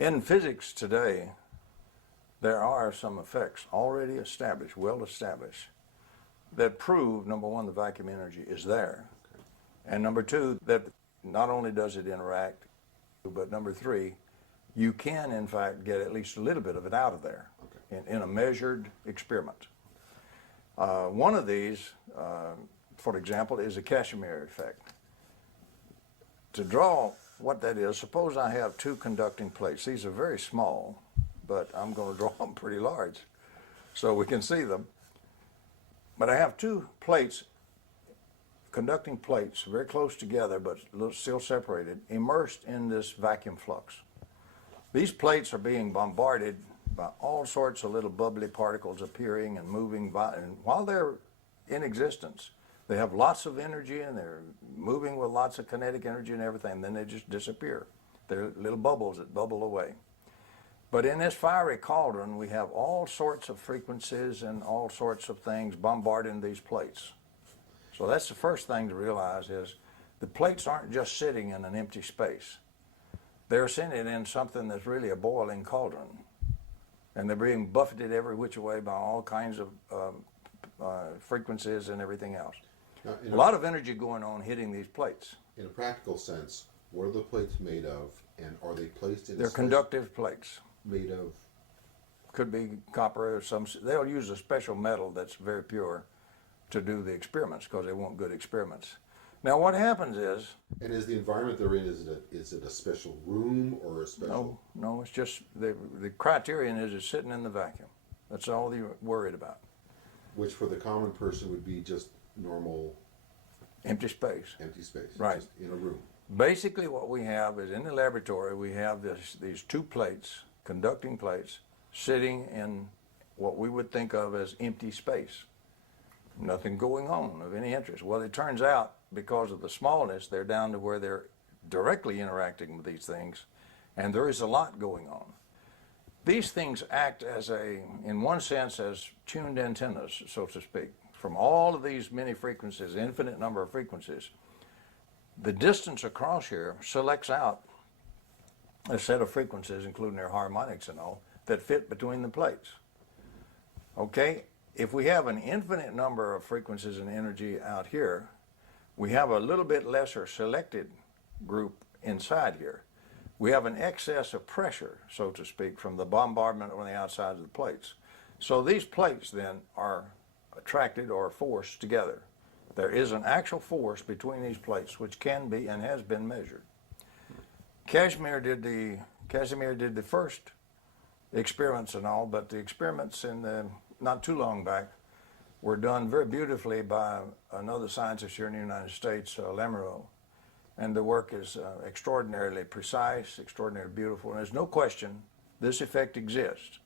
In physics today, there are some effects already established, well established, that prove, number one, the vacuum energy is there. Okay. And number two, that not only does it interact, but number three, you can, in fact, get at least a little bit of it out of there. Okay. in a measured experiment. One of these, for example, is a Casimir effect. To draw what that is, suppose I have two conducting plates. These are very small, but I'm going to draw them pretty large so we can see them. But I have two plates, conducting plates, very close together but still separated, immersed in this vacuum flux. These plates are being bombarded by all sorts of little bubbly particles appearing and moving by, and while they're in existence, they have lots of energy and they're moving with lots of kinetic energy and everything, and then they just disappear. They're little bubbles that bubble away. But in this fiery cauldron, we have all sorts of frequencies and all sorts of things bombarding these plates. So that's the first thing to realize is the plates aren't just sitting in an empty space. They're sitting in something that's really a boiling cauldron. And they're being buffeted every which way by all kinds of frequencies and everything else. Now, a lot of energy going on hitting these plates. In a practical sense, what are the plates made of, and are they placed in? They're conductive plates. Made of? Could be copper or some. They'll use a special metal that's very pure to do the experiments because they want good experiments. Now, what happens is. And is the environment they're in, is it a special room or a special? No, it's just the criterion is it's sitting in the vacuum. That's all you're worried about. Which for the common person would be just normal. Empty space. Empty space. Right. Just in a room. Basically, what we have is in the laboratory, we have these two plates, conducting plates, sitting in what we would think of as empty space. Nothing going on of any interest. Well, it turns out, because of the smallness, they're down to where they're directly interacting with these things, and there is a lot going on. These things act as in one sense, as tuned antennas, so to speak. From all of these many frequencies, infinite number of frequencies, the distance across here selects out a set of frequencies, including their harmonics and all, that fit between the plates. Okay? If we have an infinite number of frequencies and energy out here, we have a little bit lesser selected group inside here. We have an excess of pressure, so to speak, from the bombardment on the outside of the plates. So these plates then are attracted or forced together. There is an actual force between these plates which can be and has been measured. Casimir did the first experiments and all, but the experiments not too long back were done very beautifully by another scientist here in the United States, Lamoureux. And the work is extraordinarily precise, extraordinarily beautiful, and there's no question this effect exists.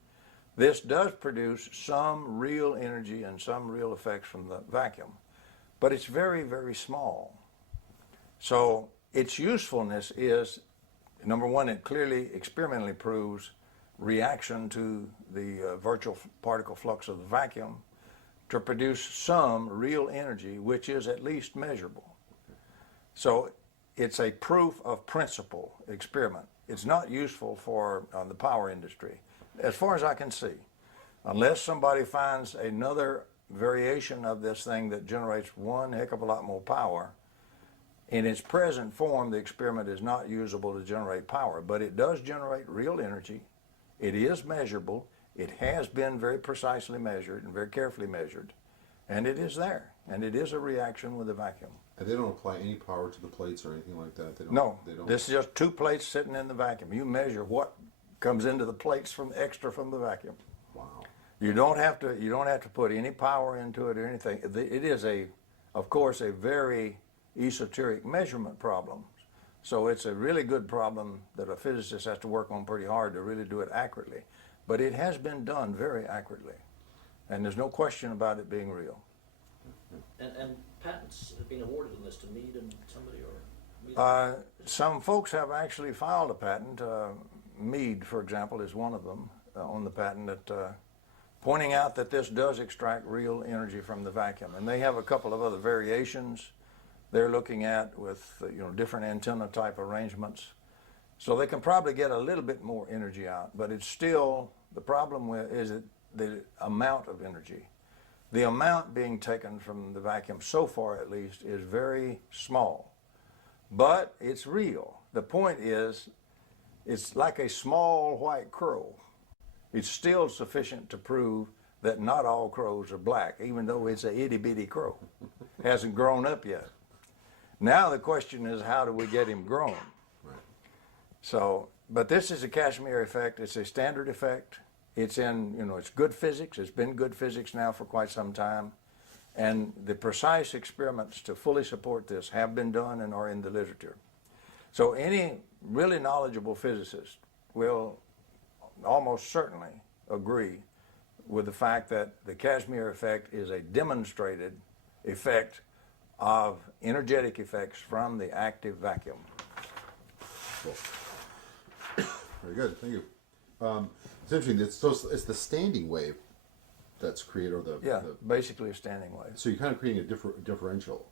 This does produce some real energy and some real effects from the vacuum, but it's very, very small. So its usefulness is, number one, it clearly experimentally proves reaction to the virtual particle flux of the vacuum to produce some real energy which is at least measurable. So it's a proof of principle experiment. It's not useful for the power industry, as far as I can see, unless somebody finds another variation of this thing that generates one heck of a lot more power. In its present form, the experiment is not usable to generate power, but it does generate real energy. It is measurable. It has been very precisely measured and very carefully measured, and it is there, and it is a reaction with the vacuum. And they don't apply any power to the plates or anything like that? They don't, no, they don't. This is just two plates sitting in the vacuum. You measure what comes into the plates from extra from the vacuum. Wow. You don't have to put any power into it or anything. It is of course, a very esoteric measurement problem. So it's a really good problem that a physicist has to work on pretty hard to really do it accurately. But it has been done very accurately, and there's no question about it being real. And patents have been awarded on this to Mead and somebody, or? Some folks have actually filed a patent. Mead, for example, is one of them on the patent that pointing out that this does extract real energy from the vacuum. And they have a couple of other variations they're looking at with different antenna type arrangements. So they can probably get a little bit more energy out, but it's still, the problem with is it the amount of energy. The amount being taken from the vacuum, so far at least, is very small. But it's real. The point is, it's like a small white crow. It's still sufficient to prove that not all crows are black, even though it's a itty bitty crow. Hasn't grown up yet. Now the question is, how do we get him grown? Right. So, but this is a Casimir effect. It's a standard effect. It's in, it's good physics. It's been good physics now for quite some time. And the precise experiments to fully support this have been done and are in the literature. So any really knowledgeable physicist will almost certainly agree with the fact that the Casimir effect is a demonstrated effect of energetic effects from the active vacuum. Cool. Very good. Thank you. It's interesting. It's the standing wave that's created, or basically a standing wave. So you're kind of creating a differential.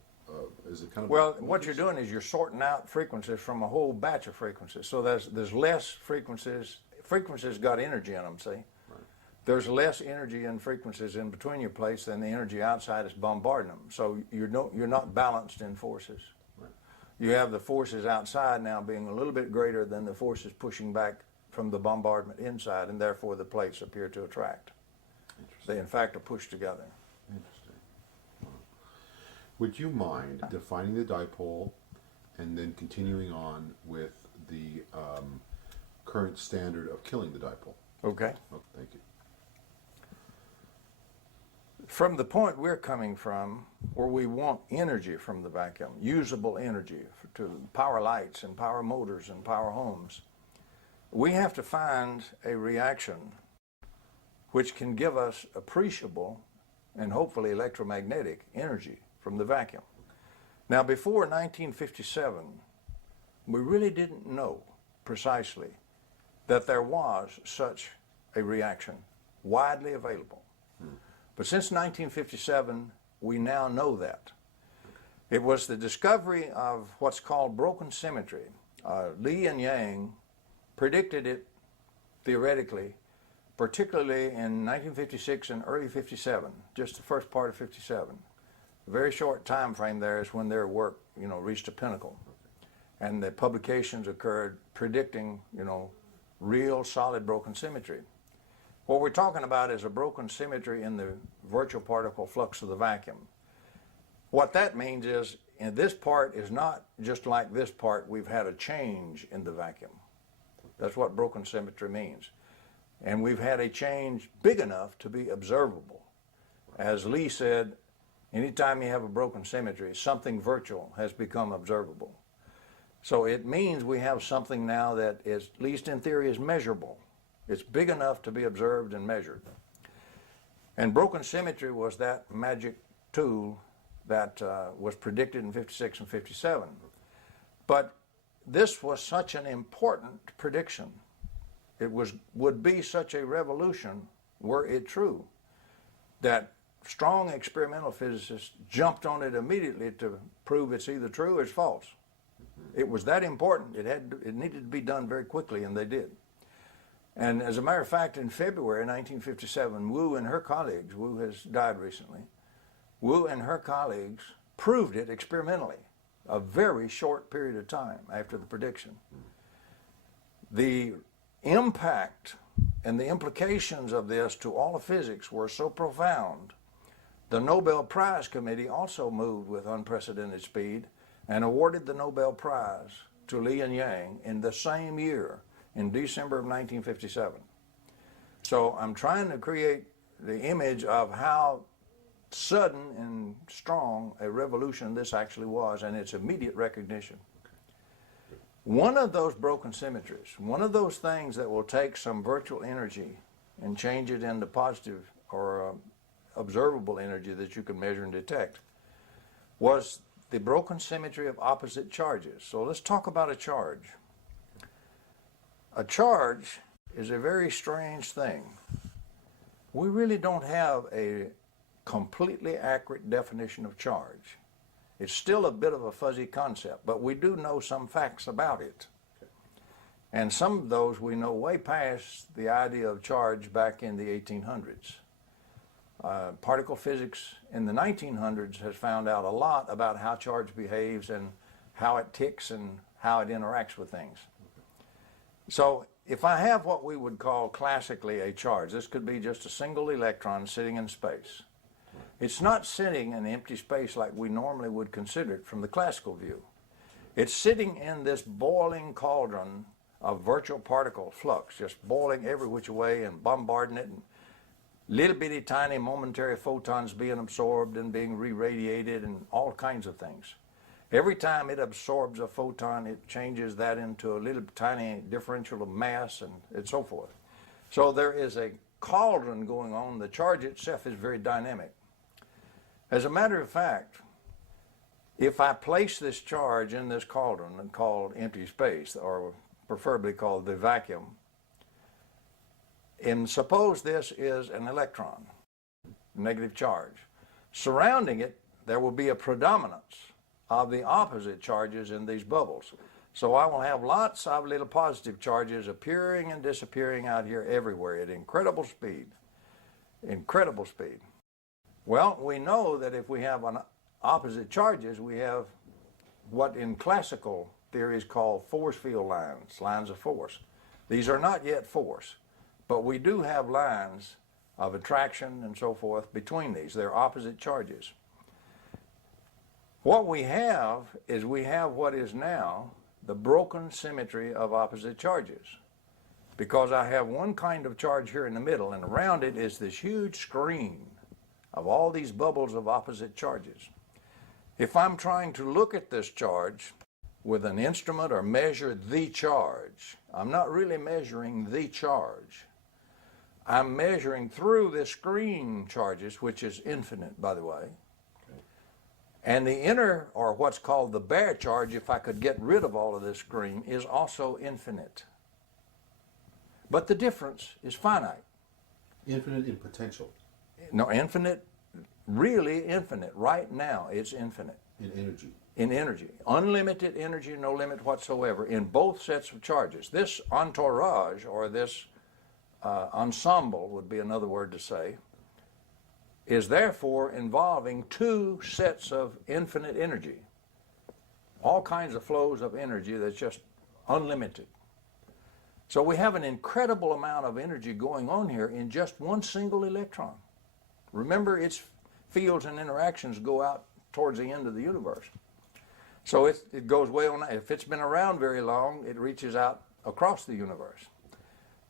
Is it kind of? Well, what you're doing is you're sorting out frequencies from a whole batch of frequencies. So there's less frequencies. Frequencies got energy in them. See, right. There's less energy in frequencies in between your plates than the energy outside is bombarding them. So you're not balanced in forces. Right. You have the forces outside now being a little bit greater than the forces pushing back from the bombardment inside, and therefore the plates appear to attract. They in fact are pushed together. Interesting. Wow. Would you mind defining the dipole and then continuing on with the current standard of killing the dipole? Okay. Oh, thank you. From the point we're coming from, where we want energy from the vacuum, usable energy to power lights and power motors and power homes, we have to find a reaction which can give us appreciable and hopefully electromagnetic energy from the vacuum. Now, before 1957, we really didn't know precisely that there was such a reaction widely available. But since 1957, we now know that. It was the discovery of what's called broken symmetry. Li and Yang predicted it theoretically, particularly in 1956 and early 57, just the first part of 57. A very short time frame there is when their work, reached a pinnacle. And the publications occurred predicting, real solid broken symmetry. What we're talking about is a broken symmetry in the virtual particle flux of the vacuum. What that means is, this part is not just like this part, we've had a change in the vacuum. That's what broken symmetry means. And we've had a change big enough to be observable. As Lee said, anytime you have a broken symmetry, something virtual has become observable. So it means we have something now that is, at least in theory, is measurable. It's big enough to be observed and measured. And broken symmetry was that magic tool that was predicted in 56 and 57. But this was such an important prediction. It would be such a revolution, were it true, that strong experimental physicists jumped on it immediately to prove it's either true or it's false. It was that important. It needed to be done very quickly, and they did. And as a matter of fact, in February 1957, Wu and her colleagues, Wu has died recently, Wu and her colleagues proved it experimentally, a very short period of time after the prediction. The impact and the implications of this to all of physics were so profound, the Nobel Prize Committee also moved with unprecedented speed and awarded the Nobel Prize to Li and Yang in the same year, in December of 1957. So I'm trying to create the image of how sudden and strong a revolution this actually was, and its immediate recognition. One of those broken symmetries, one of those things that will take some virtual energy and change it into positive or observable energy that you can measure and detect, was the broken symmetry of opposite charges. So let's talk about a charge. A charge is a very strange thing. We really don't have a completely accurate definition of charge. It's still a bit of a fuzzy concept, but we do know some facts about it. And some of those we know way past the idea of charge back in the 1800s. Particle physics in the 1900s has found out a lot about how charge behaves and how it ticks and how it interacts with things. So if I have what we would call classically a charge, this could be just a single electron sitting in space. It's not sitting in empty space like we normally would consider it from the classical view. It's sitting in this boiling cauldron of virtual particle flux, just boiling every which way and bombarding it, and little bitty tiny momentary photons being absorbed and being re-radiated and all kinds of things. Every time it absorbs a photon, it changes that into a little tiny differential of mass and so forth. So there is a cauldron going on. The charge itself is very dynamic. As a matter of fact, if I place this charge in this cauldron called empty space, or preferably called the vacuum, and suppose this is an electron, negative charge. Surrounding it, there will be a predominance of the opposite charges in these bubbles. So I will have lots of little positive charges appearing and disappearing out here everywhere at incredible speed. Incredible speed. Well, we know that if we have opposite charges, we have what in classical theory is called force field lines, lines of force. These are not yet force, but we do have lines of attraction and so forth between these. They're opposite charges. What we have is we have what is now the broken symmetry of opposite charges, because I have one kind of charge here in the middle, and around it is this huge screen of all these bubbles of opposite charges. If I'm trying to look at this charge with an instrument or measure the charge, I'm not really measuring the charge. I'm measuring through this screen charges, which is infinite, by the way. And the inner, or what's called the bare charge, if I could get rid of all of this screen, is also infinite. But the difference is finite. Infinite in potential. No, infinite, really infinite. Right now, it's infinite. In energy. In energy. Unlimited energy, no limit whatsoever, in both sets of charges. This entourage, or this ensemble would be another word to say, is therefore involving two sets of infinite energy. All kinds of flows of energy that's just unlimited. So we have an incredible amount of energy going on here in just one single electron. Remember, its fields and interactions go out towards the end of the universe. So it goes way on. If it's been around very long, it reaches out across the universe.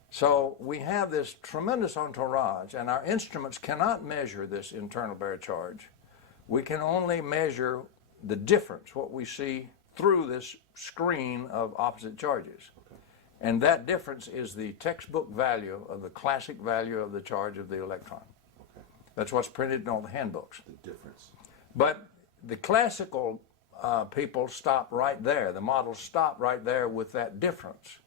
So we have this tremendous entourage, and our instruments cannot measure this internal bare charge. We can only measure the difference, what we see through this screen of opposite charges. Okay. And that difference is the textbook value of the classic value of the charge of the electron. Okay. That's what's printed in all the handbooks. The difference. But the classical people stop right there. The models stop right there with that difference.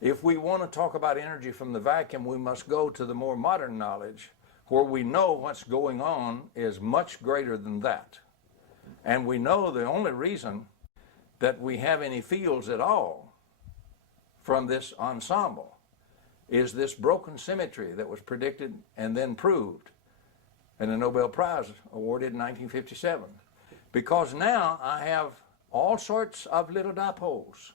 If we want to talk about energy from the vacuum, we must go to the more modern knowledge where we know what's going on is much greater than that. And we know the only reason that we have any fields at all from this ensemble is this broken symmetry that was predicted and then proved, and the Nobel Prize awarded in 1957. Because now I have all sorts of little dipoles.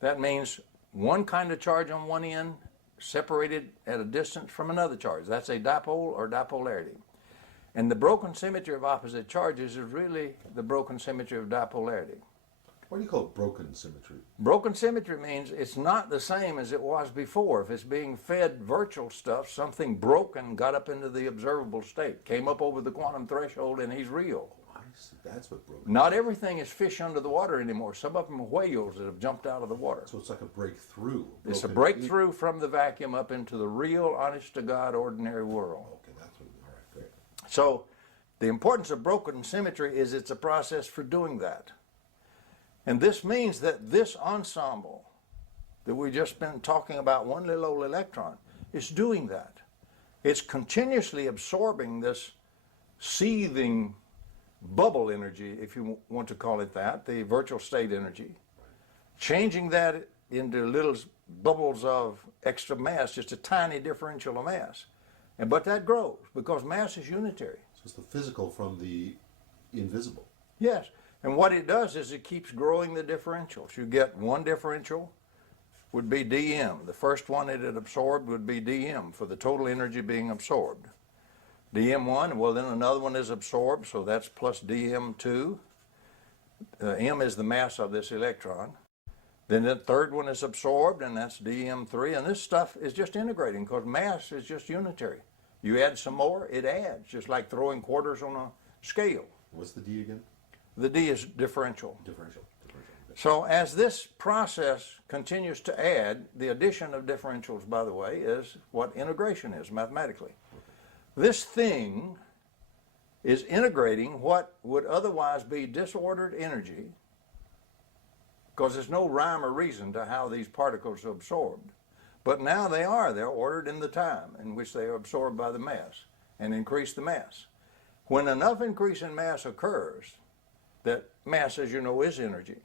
That means one kind of charge on one end separated at a distance from another charge. That's a dipole or dipolarity. And the broken symmetry of opposite charges is really the broken symmetry of dipolarity. What do you call broken symmetry? Broken symmetry means it's not the same as it was before. If it's being fed virtual stuff, something broken got up into the observable state, came up over the quantum threshold, and he's real. That's what broken. Not everything is fish under the water anymore. Some of them are whales that have jumped out of the water. So it's like a breakthrough. It's a breakthrough from the vacuum up into the real, honest-to-God, ordinary world. Okay, that's what. All right, great. So the importance of broken symmetry is it's a process for doing that. And this means that this ensemble that we've just been talking about, one little old electron, is doing that. It's continuously absorbing this seething bubble energy, if you want to call it that, the virtual state energy, changing that into little bubbles of extra mass, just a tiny differential of mass. But that grows because mass is unitary. So it's the physical from the invisible. Yes. And what it does is it keeps growing the differentials. You get one differential would be dm. The first one that it absorbed would be dm for the total energy being absorbed. dm1, well then another one is absorbed, so that's plus dm2. M is the mass of this electron. Then the third one is absorbed, and that's dm3. And this stuff is just integrating because mass is just unitary. You add some more, it adds, just like throwing quarters on a scale. What's the D again? The D is differential. Differential. So as this process continues to add, the addition of differentials, by the way, is what integration is mathematically. This thing is integrating what would otherwise be disordered energy, because there's no rhyme or reason to how these particles are absorbed. But now they are. They're ordered in the time in which they are absorbed by the mass and increase the mass. When enough increase in mass occurs, that mass, as you know, is energy.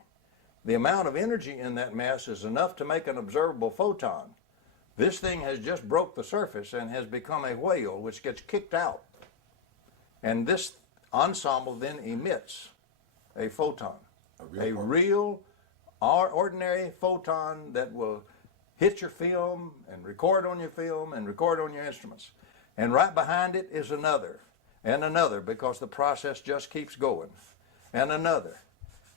The amount of energy in that mass is enough to make an observable photon. This thing has just broke the surface and has become a whale which gets kicked out. And this ensemble then emits a photon, a real ordinary photon that will hit your film and record on your film and record on your instruments. And right behind it is another and another, because the process just keeps going, and another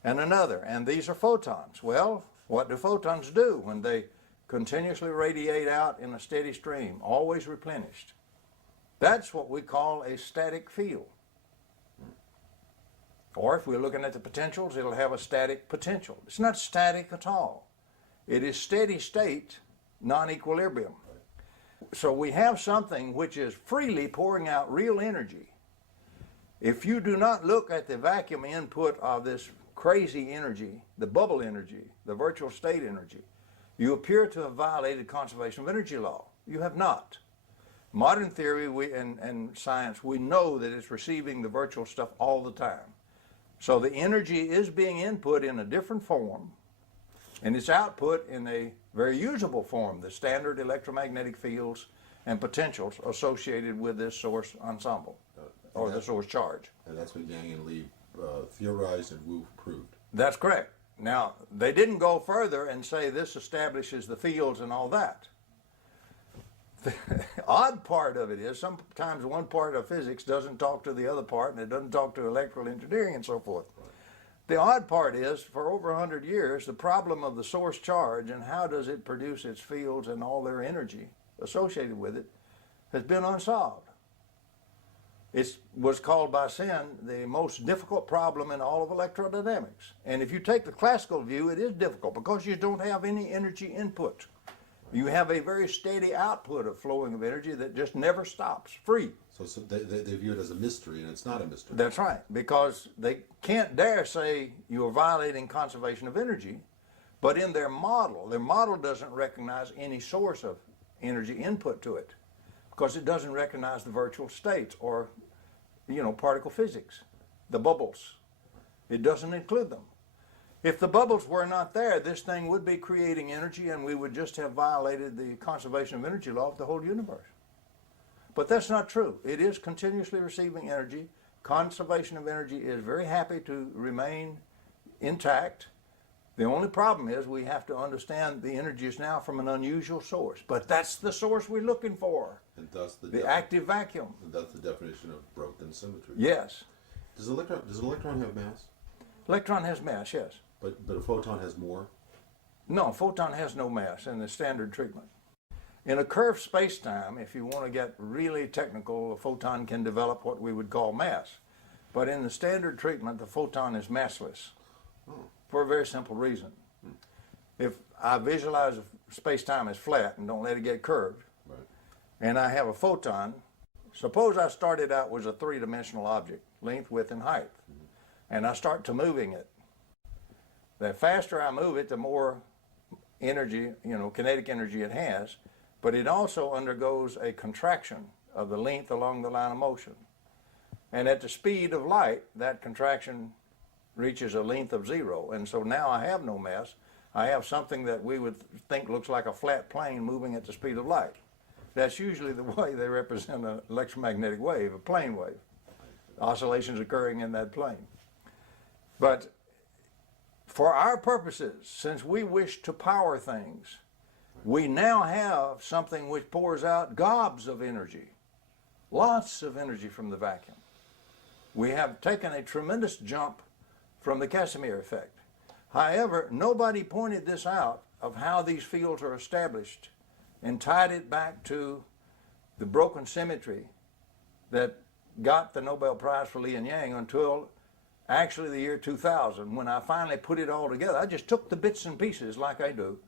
and another. And these are photons. Well, what do photons do when they continuously radiate out in a steady stream, always replenished? That's what we call a static field. Or if we're looking at the potentials, it'll have a static potential. It's not static at all. It is steady state, non-equilibrium. So we have something which is freely pouring out real energy. If you do not look at the vacuum input of this crazy energy, the bubble energy, the virtual state energy, you appear to have violated conservation of energy law. You have not. Modern theory and science, we know that it's receiving the virtual stuff all the time. So the energy is being input in a different form, and it's output in a very usable form, the standard electromagnetic fields and potentials associated with this source ensemble, or the source charge. And that's what Yang and Lee theorized and Wu proved. That's correct. Now, they didn't go further and say this establishes the fields and all that. The odd part of it is sometimes one part of physics doesn't talk to the other part, and it doesn't talk to electrical engineering and so forth. The odd part is, for over 100 years, the problem of the source charge and how does it produce its fields and all their energy associated with it has been unsolved. It was called by Sen the most difficult problem in all of electrodynamics. And if you take the classical view, it is difficult because you don't have any energy input. You have a very steady output of flowing of energy that just never stops, free. So they view it as a mystery, and it's not a mystery. That's right, because they can't dare say you are violating conservation of energy, but in their model doesn't recognize any source of energy input to it, because it doesn't recognize the virtual states or, particle physics, the bubbles. It doesn't include them. If the bubbles were not there, this thing would be creating energy, and we would just have violated the conservation of energy law of the whole universe. But that's not true. It is continuously receiving energy. Conservation of energy is very happy to remain intact. The only problem is we have to understand the energy is now from an unusual source. But that's the source we're looking for, And thus the active vacuum. And that's the definition of broken symmetry. Yes. Does an electron have mass? Electron has mass, yes. But a photon has more? No, a photon has no mass in the standard treatment. In a curved space-time, if you want to get really technical, a photon can develop what we would call mass. But in the standard treatment, the photon is massless for a very simple reason. If I visualize space-time as flat and don't let it get curved, Right. and I have a photon, suppose I started out with a three-dimensional object, length, width, and height, and I start to moving it. The faster I move it, the more energy, kinetic energy it has, but it also undergoes a contraction of the length along the line of motion. And at the speed of light, that contraction reaches a length of 0, and so now I have no mass. I have something that we would think looks like a flat plane moving at the speed of light. That's usually the way they represent an electromagnetic wave, a plane wave. Oscillations occurring in that plane. But for our purposes, since we wish to power things, we now have something which pours out gobs of energy, lots of energy from the vacuum. We have taken a tremendous jump from the Casimir effect. However, nobody pointed this out of how these fields are established and tied it back to the broken symmetry that got the Nobel Prize for Li and Yang until actually the year 2000, when I finally put it all together. I just took the bits and pieces like I do.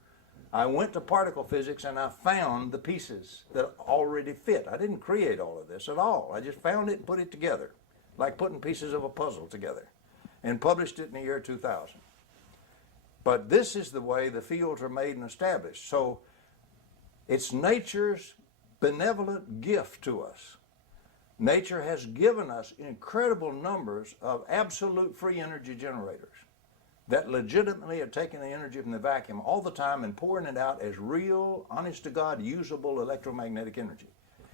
I went to particle physics and I found the pieces that already fit. I didn't create all of this at all. I just found it and put it together, like putting pieces of a puzzle together, and published it in the year 2000. But this is the way the fields are made and established. So it's nature's benevolent gift to us. Nature has given us incredible numbers of absolute free energy generators that legitimately are taking the energy from the vacuum all the time and pouring it out as real, honest-to-God, usable electromagnetic energy.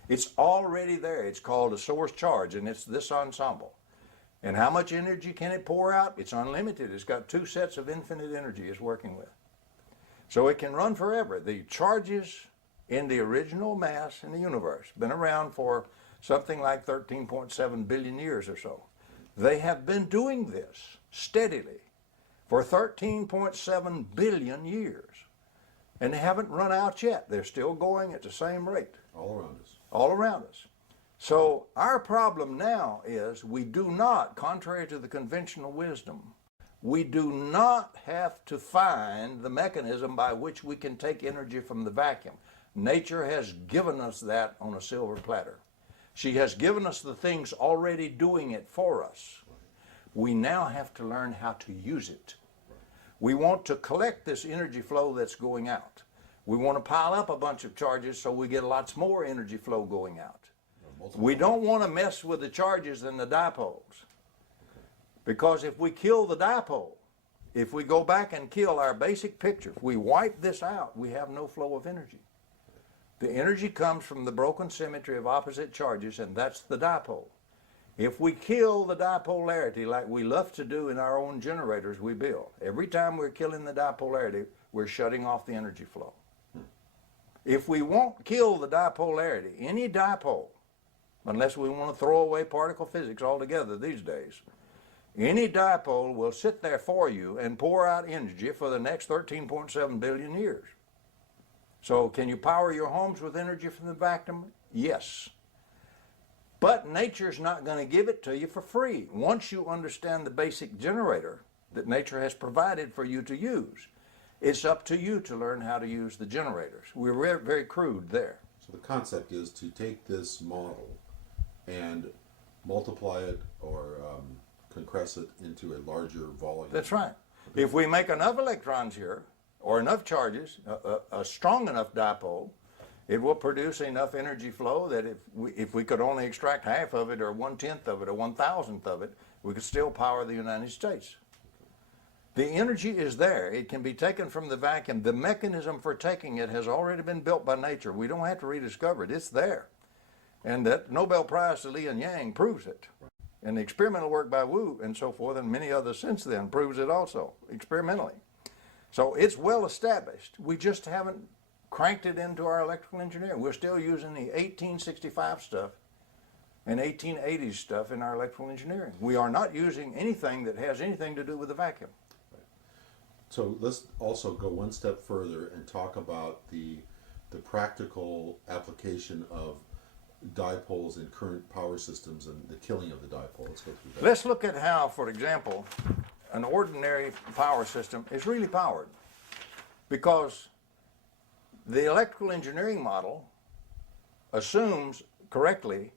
It's already there. It's called a source charge, and it's this ensemble. And how much energy can it pour out? It's unlimited. It's got two sets of infinite energy it's working with. So it can run forever. The charges in the original mass in the universe been around for something like 13.7 billion years or so. They have been doing this steadily for 13.7 billion years. And they haven't run out yet. They're still going at the same rate. All around us. All around us. So our problem now is we do not, contrary to the conventional wisdom, we do not have to find the mechanism by which we can take energy from the vacuum. Nature has given us that on a silver platter. She has given us the things already doing it for us. We now have to learn how to use it. We want to collect this energy flow that's going out. We want to pile up a bunch of charges so we get lots more energy flow going out. We don't want to mess with the charges and the dipoles. Because if we kill the dipole, if we go back and kill our basic picture, if we wipe this out, we have no flow of energy. The energy comes from the broken symmetry of opposite charges, and that's the dipole. If we kill the dipolarity like we love to do in our own generators we build, every time we're killing the dipolarity, we're shutting off the energy flow. If we won't kill the dipolarity, any dipole, unless we want to throw away particle physics altogether these days, any dipole will sit there for you and pour out energy for the next 13.7 billion years. So can you power your homes with energy from the vacuum? Yes. But nature's not going to give it to you for free. Once you understand the basic generator that nature has provided for you to use, it's up to you to learn how to use the generators. We're very crude there. So the concept is to take this model and multiply it or compress it into a larger volume. That's right. If we make enough electrons here, or enough charges, a strong enough dipole, it will produce enough energy flow that if we could only extract half of it or 1/10 of it or 1,000th of it, we could still power the United States. The energy is there. It can be taken from the vacuum. The mechanism for taking it has already been built by nature. We don't have to rediscover it. It's there. And that Nobel Prize to Li and Yang proves it. And the experimental work by Wu and so forth, and many others since then, proves it also, experimentally. So it's well established. We just haven't cranked it into our electrical engineering. We're still using the 1865 stuff and 1880s stuff in our electrical engineering. We are not using anything that has anything to do with the vacuum. So let's also go one step further and talk about the practical application of dipoles in current power systems and the killing of the dipole. Let's go through that. Let's look at how, for example, an ordinary power system is really powered, because the electrical engineering model assumes correctly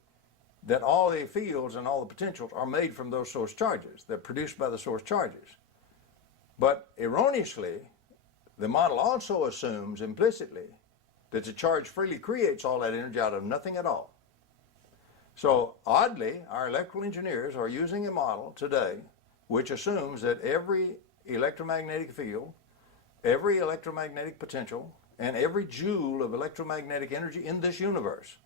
that all the fields and all the potentials are made from those source charges. They're produced by the source charges. But erroneously, the model also assumes implicitly that the charge freely creates all that energy out of nothing at all. So oddly, our electrical engineers are using a model today which assumes that every electromagnetic field every electromagnetic potential and every joule of electromagnetic energy in this universe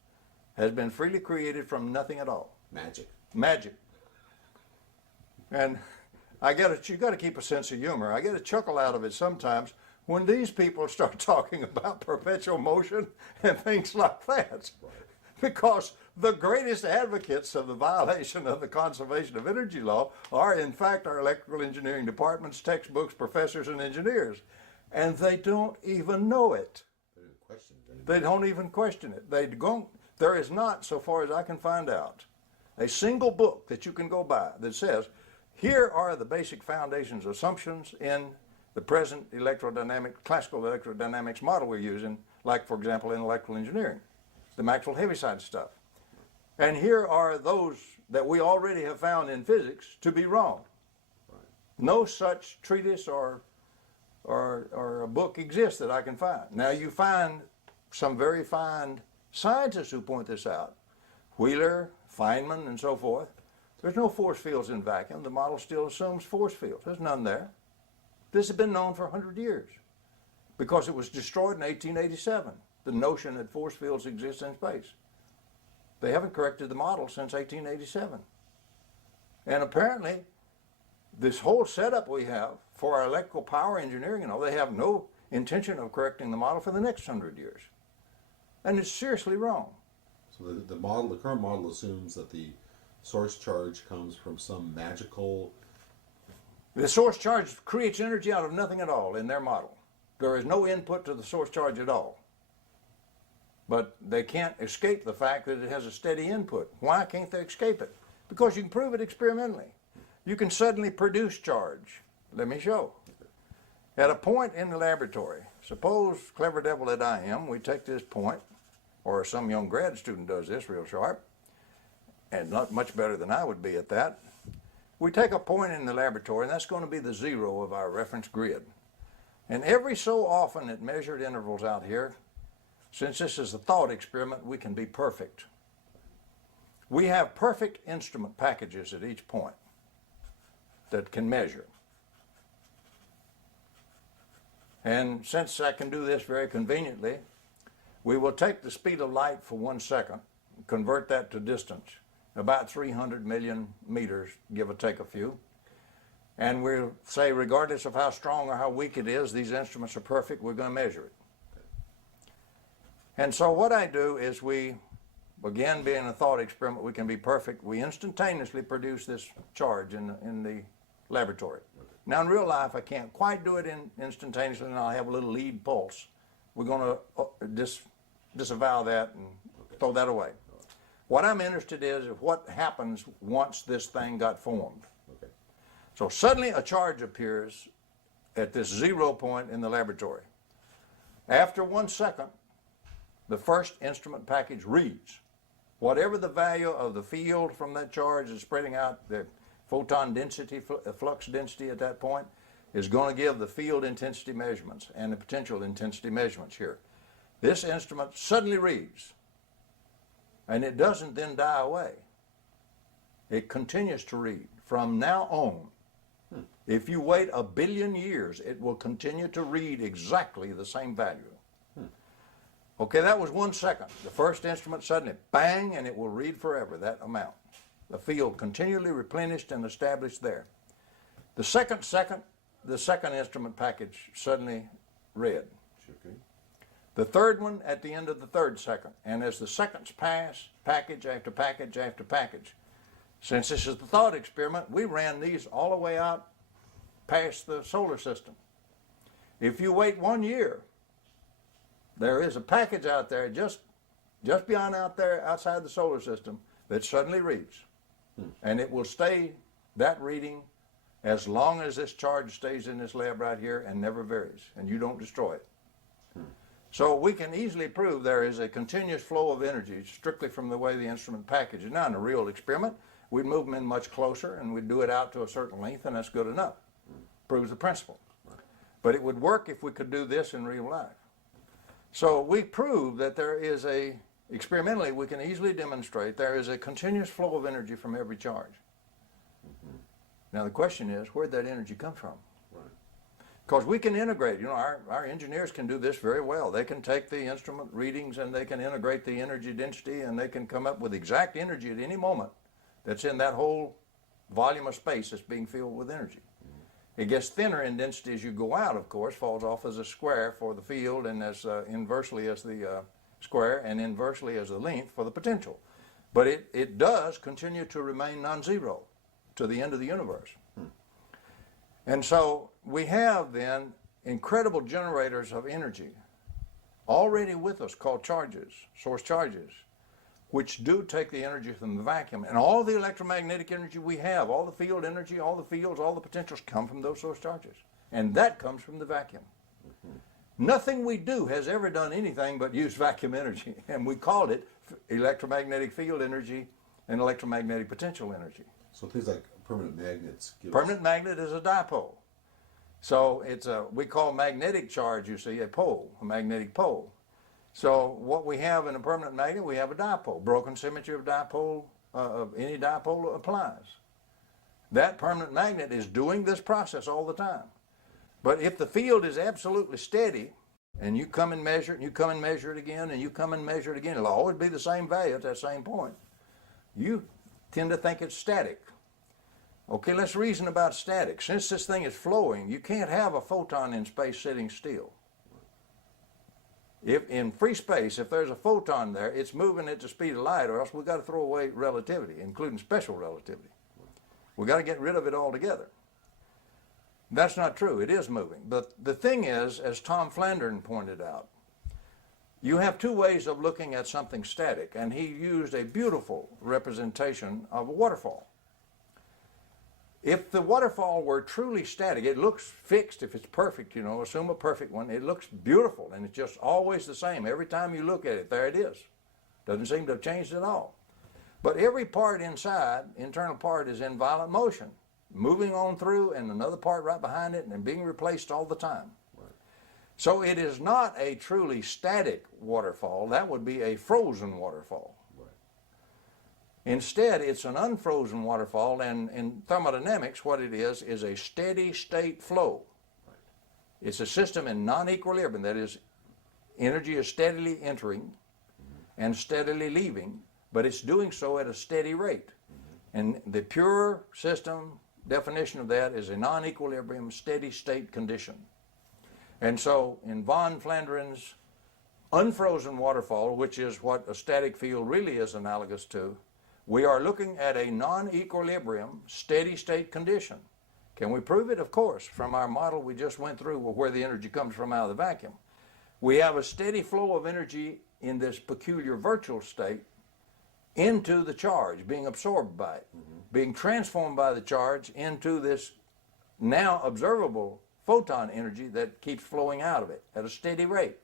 has been freely created from nothing at all. Magic. Magic. And you got to keep a sense of humor. I get a chuckle out of it sometimes when these people start talking about perpetual motion and things like that. Because the greatest advocates of the violation of the conservation of energy law are, in fact, our electrical engineering departments, textbooks, professors, and engineers. And they don't even know it. They don't even question it. There is not, so far as I can find out, a single book that you can go by that says, here are the basic foundations, assumptions in the present classical electrodynamics model we're using, like, for example, in electrical engineering, the Maxwell Heaviside stuff. And here are those that we already have found in physics to be wrong. No such treatise or a book exists that I can find. Now, you find some very fine scientists who point this out, Wheeler, Feynman, and so forth. There's no force fields in vacuum. The model still assumes force fields. There's none there. This has been known for 100 years because it was destroyed in 1887, the notion that force fields exist in space. They haven't corrected the model since 1887. And apparently, this whole setup we have for our electrical power engineering, they have no intention of correcting the model for the next 100 years. And it's seriously wrong. So the current model assumes that the source charge comes from some magical... The source charge creates energy out of nothing at all in their model. There is no input to the source charge at all. But they can't escape the fact that it has a steady input. Why can't they escape it? Because you can prove it experimentally. You can suddenly produce charge. Let me show. At a point in the laboratory, suppose, clever devil that I am, we take this point, or some young grad student does this real sharp, and not much better than I would be at that. We take a point in the laboratory, and that's going to be the zero of our reference grid. And every so often at measured intervals out here, since this is a thought experiment, we can be perfect. We have perfect instrument packages at each point that can measure. And since I can do this very conveniently, we will take the speed of light for 1 second, convert that to distance, about 300 million meters, give or take a few. And we'll say, regardless of how strong or how weak it is, these instruments are perfect, we're going to measure it. And so what I do is again, being a thought experiment, we can be perfect. We instantaneously produce this charge in the laboratory. Now, in real life, I can't quite do it instantaneously, and I'll have a little lead pulse. We're going to disavow that and throw that away. What I'm interested in is what happens once this thing got formed. Okay. So suddenly a charge appears at this 0 point in the laboratory. After 1 second, the first instrument package reads. Whatever the value of the field from that charge is spreading out, the photon density, flux density at that point, is going to give the field intensity measurements and the potential intensity measurements here. This instrument suddenly reads, and it doesn't then die away. It continues to read from now on. If you wait 1 billion years, it will continue to read exactly the same value. Okay, that was 1 second. The first instrument suddenly, bang, and it will read forever, that amount. The field continually replenished and established there. The second instrument package suddenly read. Okay. The third one at the end of the 3rd second. And as the seconds pass, package after package after package. Since this is the thought experiment, we ran these all the way out past the solar system. If you wait 1 year, there is a package out there just beyond out there outside the solar system that suddenly reads. And it will stay that reading as long as this charge stays in this lab right here and never varies, and you don't destroy it. So we can easily prove there is a continuous flow of energy strictly from the way the instrument package is. Now, in a real experiment, we'd move them in much closer and we'd do it out to a certain length, and that's good enough. Proves the principle. But it would work if we could do this in real life. So we prove that there is experimentally, we can easily demonstrate there is a continuous flow of energy from every charge. Now the question is, where'd that energy come from? Right. Because we can integrate, you know, our engineers can do this very well. They can take the instrument readings and they can integrate the energy density and they can come up with exact energy at any moment that's in that whole volume of space that's being filled with energy. It gets thinner in density as you go out, of course, falls off as a square for the field and as inversely as the square and inversely as the length for the potential. But it does continue to remain non-zero to the end of the universe. And so we have then incredible generators of energy already with us called charges, source charges, which do take the energy from the vacuum. And all the electromagnetic energy we have, all the field energy, all the fields, all the potentials come from those source charges. And that comes from the vacuum. Nothing we do has ever done anything but use vacuum energy. And we called it electromagnetic field energy and electromagnetic potential energy. So things like permanent magnets. Permanent magnet is a dipole. So it's we call magnetic charge, you see, a pole, a magnetic pole. So what we have in a permanent magnet, we have a dipole. Broken symmetry of dipole, of any dipole applies. That permanent magnet is doing this process all the time. But if the field is absolutely steady, and you come and measure it, and you come and measure it again, and you come and measure it again, it'll always be the same value at that same point. You tend to think it's static. Okay, let's reason about static. Since this thing is flowing, you can't have a photon in space sitting still. If in free space, if there's a photon there, it's moving at the speed of light, or else we've got to throw away relativity, including special relativity. We've got to get rid of it altogether. That's not true. It is moving. But the thing is, as Tom Flandern pointed out, you have two ways of looking at something static, and he used a beautiful representation of a waterfall. If the waterfall were truly static, it looks fixed if it's perfect, you know, assume a perfect one, it looks beautiful and it's just always the same. Every time you look at it, there it is. Doesn't seem to have changed at all. But every part inside, internal part, is in violent motion, moving on through and another part right behind it and being replaced all the time. Right. So it is not a truly static waterfall. That would be a frozen waterfall. Instead, it's an unfrozen waterfall, and in thermodynamics, what it is a steady state flow. Right. It's a system in non-equilibrium. That is, energy is steadily entering and steadily leaving, but it's doing so at a steady rate. And the pure system definition of that is a non-equilibrium steady state condition. And so in von Flandren's unfrozen waterfall, which is what a static field really is analogous to, we are looking at a non-equilibrium, steady-state condition. Can we prove it? Of course, from our model we just went through where the energy comes from out of the vacuum. We have a steady flow of energy in this peculiar virtual state into the charge, being absorbed by it, being transformed by the charge into this now observable photon energy that keeps flowing out of it at a steady rate.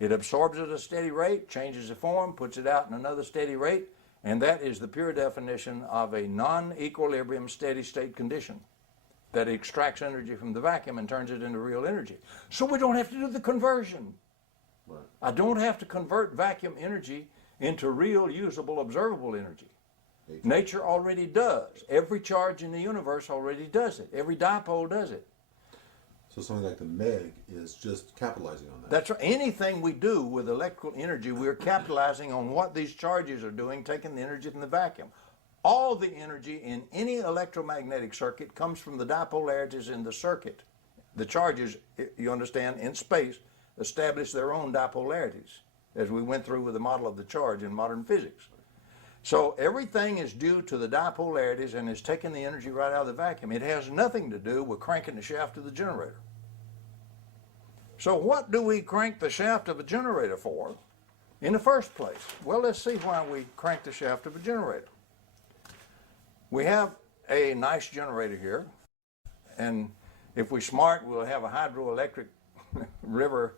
It absorbs at a steady rate, changes the form, puts it out in another steady rate, and that is the pure definition of a non-equilibrium steady-state condition that extracts energy from the vacuum and turns it into real energy. So we don't have to do the conversion. Right. I don't have to convert vacuum energy into real, usable, observable energy. Nature already does. Every charge in the universe already does it. Every dipole does it. So something like the MEG is just capitalizing on that. That's right. Anything we do with electrical energy, we're capitalizing on what these charges are doing, taking the energy from the vacuum. All the energy in any electromagnetic circuit comes from the dipolarities in the circuit. The charges, you understand, in space establish their own dipolarities, as we went through with the model of the charge in modern physics. So everything is due to the dipolarities and is taking the energy right out of the vacuum. It has nothing to do with cranking the shaft of the generator. So what do we crank the shaft of a generator for in the first place? Well, let's see why we crank the shaft of a generator. We have a nice generator here, and if we're smart, we'll have a hydroelectric river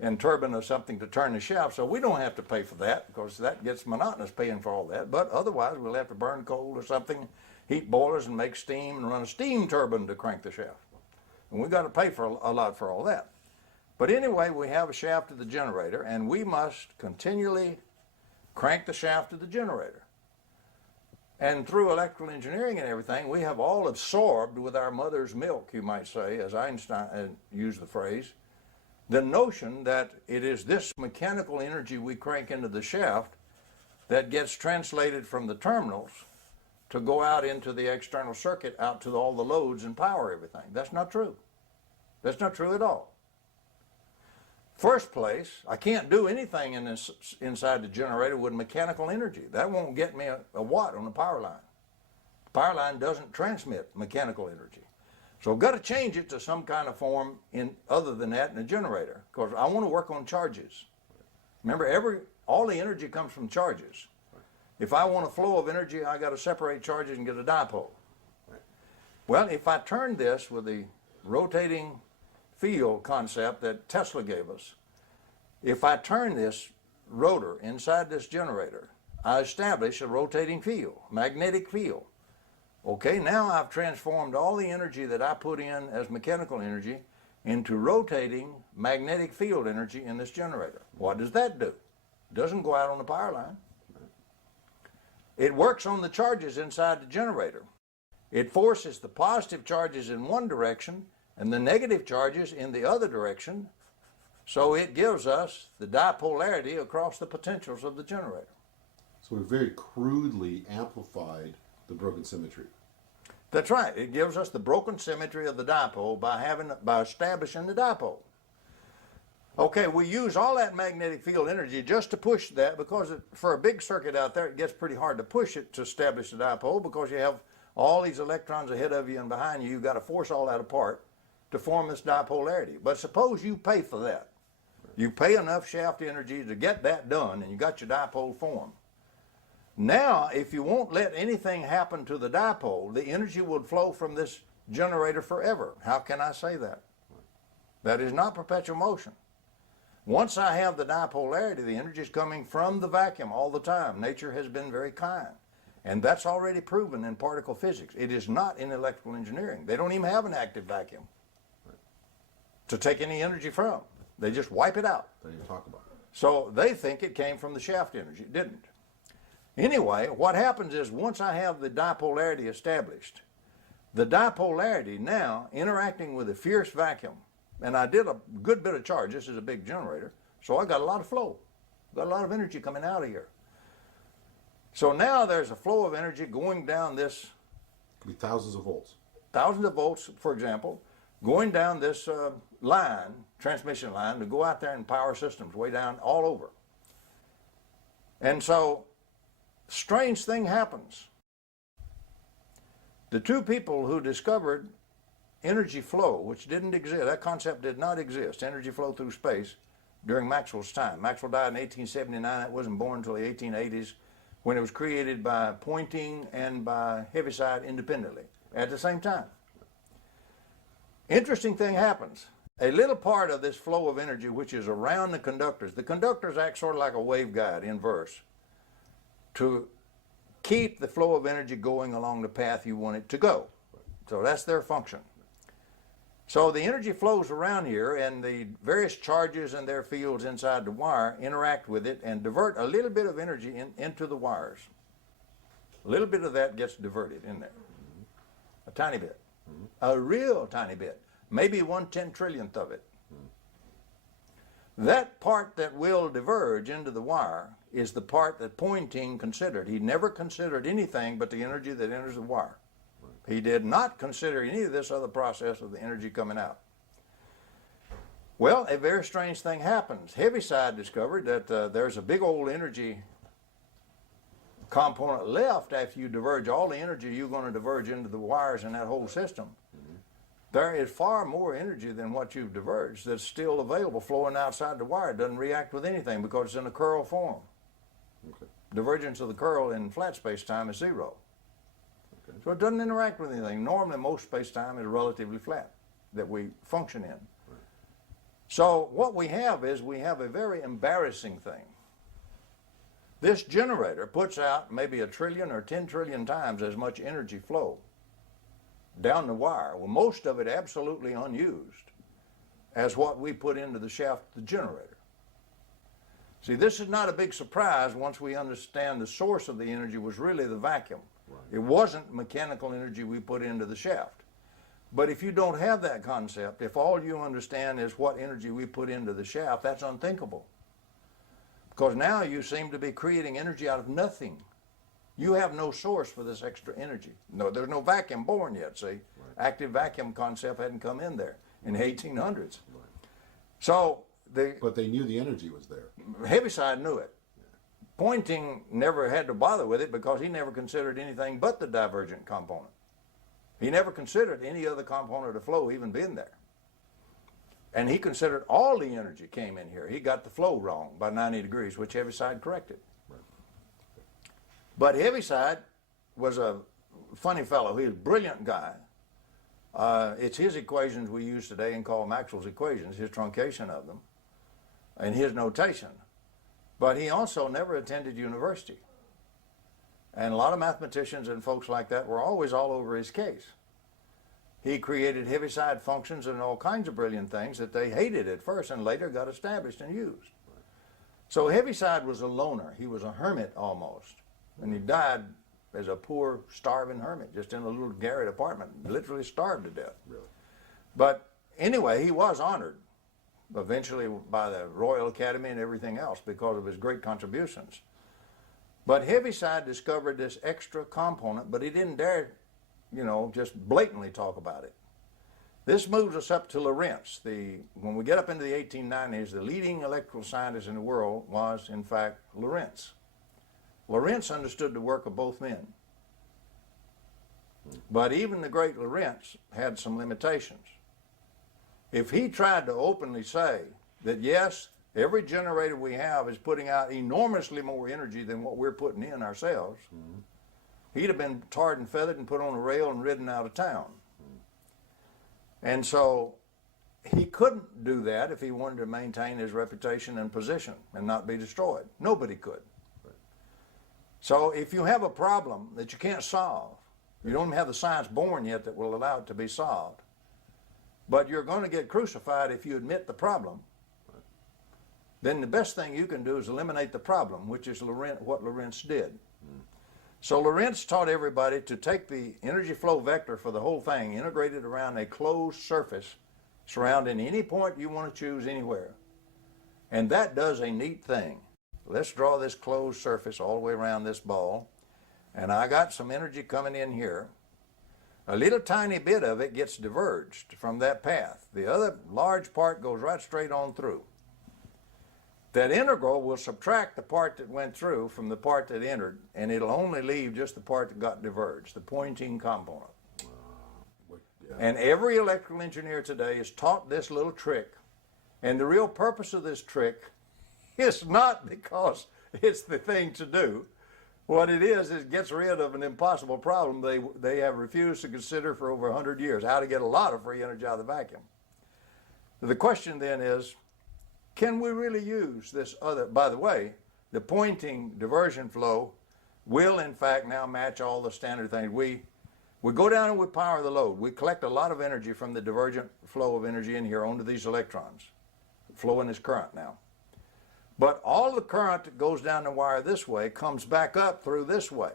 and turbine or something to turn the shaft, so we don't have to pay for that because that gets monotonous paying for all that. But otherwise, we'll have to burn coal or something, heat boilers and make steam and run a steam turbine to crank the shaft. And we've got to pay for a lot for all that. But anyway, we have a shaft of the generator, and we must continually crank the shaft of the generator. And through electrical engineering and everything, we have all absorbed with our mother's milk, you might say, as Einstein used the phrase, the notion that it is this mechanical energy we crank into the shaft that gets translated from the terminals to go out into the external circuit, out to all the loads and power everything. That's not true. That's not true at all. First place, I can't do anything inside the generator with mechanical energy. That won't get me a watt on the power line. The power line doesn't transmit mechanical energy. So I've got to change it to some kind of form other than that in the generator, because I want to work on charges. Remember, all the energy comes from charges. If I want a flow of energy, I got to separate charges and get a dipole. Well, if I turn this with the rotating field concept that Tesla gave us, if I turn this rotor inside this generator, I establish a rotating field, magnetic field. Okay, now I've transformed all the energy that I put in as mechanical energy into rotating magnetic field energy in this generator. What does that do? It doesn't go out on the power line. It works on the charges inside the generator. It forces the positive charges in one direction and the negative charges in the other direction, so it gives us the dipolarity across the potentials of the generator. So we very crudely amplified the broken symmetry. That's right. It gives us the broken symmetry of the dipole by establishing the dipole. Okay, we use all that magnetic field energy just to push that, because for a big circuit out there, it gets pretty hard to push it to establish the dipole, because you have all these electrons ahead of you and behind you. You've got to force all that apart to form this dipolarity. But suppose you pay for that. You pay enough shaft energy to get that done, and you got your dipole formed. Now, if you won't let anything happen to the dipole, the energy would flow from this generator forever. How can I say that? That is not perpetual motion. Once I have the dipolarity, the energy is coming from the vacuum all the time. Nature has been very kind. And that's already proven in particle physics. It is not in electrical engineering. They don't even have an active vacuum to take any energy from. They just wipe it out. Don't even talk about it. So they think it came from the shaft energy. It didn't. Anyway, what happens is, once I have the dipolarity established, the dipolarity now interacting with a fierce vacuum, and I did a good bit of charge. This is a big generator, so I got a lot of flow. Got a lot of energy coming out of here. So now there's a flow of energy going down this, Could be thousands of volts. thousands of volts, for example, going down this line, transmission line, to go out there in power systems way down all over. And so, strange thing happens. The two people who discovered energy flow, which didn't exist, that concept did not exist, energy flow through space, during Maxwell's time. Maxwell died in 1879. It wasn't born until the 1880s, when it was created by Poynting and by Heaviside independently at the same time. Interesting thing happens. A little part of this flow of energy, which is around the conductors act sort of like a waveguide, inverse, to keep the flow of energy going along the path you want it to go. So that's their function. So the energy flows around here, and the various charges and their fields inside the wire interact with it and divert a little bit of energy into the wires. A little bit of that gets diverted in there. A tiny bit. A real tiny bit. Maybe 1/10 trillionth of it. That part that will diverge into the wire is the part that Poynting considered. He never considered anything but the energy that enters the wire. He did not consider any of this other process of the energy coming out. Well, a very strange thing happens. Heaviside discovered that there's a big old energy component left after you diverge all the energy you're going to diverge into the wires in that whole system. There is far more energy than what you've diverged that's still available flowing outside the wire. It doesn't react with anything because it's in a curl form. Okay. Divergence of the curl in flat space-time is zero. Okay. So it doesn't interact with anything. Normally, most space-time is relatively flat that we function in. Right. So what we have is we have a very embarrassing thing. This generator puts out maybe 1 trillion or 10 trillion times as much energy flow down the wire, well, most of it absolutely unused, as what we put into the shaft of the generator. See, this is not a big surprise once we understand the source of the energy was really the vacuum. Right. It wasn't mechanical energy we put into the shaft. But if you don't have that concept, if all you understand is what energy we put into the shaft, that's unthinkable. Because now you seem to be creating energy out of nothing. You have no source for this extra energy. No, there's no vacuum born yet, see? Right. Active vacuum concept hadn't come in there in the 1800s. Right. So but they knew the energy was there. Heaviside knew it. Pointing never had to bother with it because he never considered anything but the divergent component. He never considered any other component of flow even being there. And he considered all the energy came in here. He got the flow wrong by 90 degrees, which Heaviside corrected. Right. But Heaviside was a funny fellow. He was a brilliant guy. It's his equations we use today and call Maxwell's equations, his truncation of them, and his notation. But he also never attended university. And a lot of mathematicians and folks like that were always all over his case. He created Heaviside functions and all kinds of brilliant things that they hated at first and later got established and used. So Heaviside was a loner. He was a hermit almost. And he died as a poor, starving hermit, just in a little garret apartment, literally starved to death. Really? But anyway, he was honored eventually by the Royal Academy and everything else because of his great contributions. But Heaviside discovered this extra component, but he didn't dare, just blatantly talk about it. This moves us up to Lorentz. When we get up into the 1890s, the leading electrical scientist in the world was, in fact, Lorentz. Lorentz understood the work of both men. But even the great Lorentz had some limitations. If he tried to openly say that, yes, every generator we have is putting out enormously more energy than what we're putting in ourselves, he'd have been tarred and feathered and put on a rail and ridden out of town. And so he couldn't do that if he wanted to maintain his reputation and position and not be destroyed. Nobody could. So if you have a problem that you can't solve, you don't even have the science born yet that will allow it to be solved, but you're going to get crucified if you admit the problem, then the best thing you can do is eliminate the problem, which is what Lorentz did. So Lorentz taught everybody to take the energy flow vector for the whole thing, integrate it around a closed surface surrounding any point you want to choose anywhere. And that does a neat thing. Let's draw this closed surface all the way around this ball. And I got some energy coming in here. A little tiny bit of it gets diverged from that path. The other large part goes right straight on through. That integral will subtract the part that went through from the part that entered, and it'll only leave just the part that got diverged, the pointing component. And every electrical engineer today is taught this little trick. And the real purpose of this trick is not because it's the thing to do. What it is gets rid of an impossible problem they have refused to consider for over 100 years, how to get a lot of free energy out of the vacuum. The question then is, can we really use this other, by the way, the pointing diversion flow will in fact now match all the standard things. We go down and we power the load. We collect a lot of energy from the divergent flow of energy in here onto these electrons, flowing as current now. But all the current that goes down the wire this way comes back up through this way.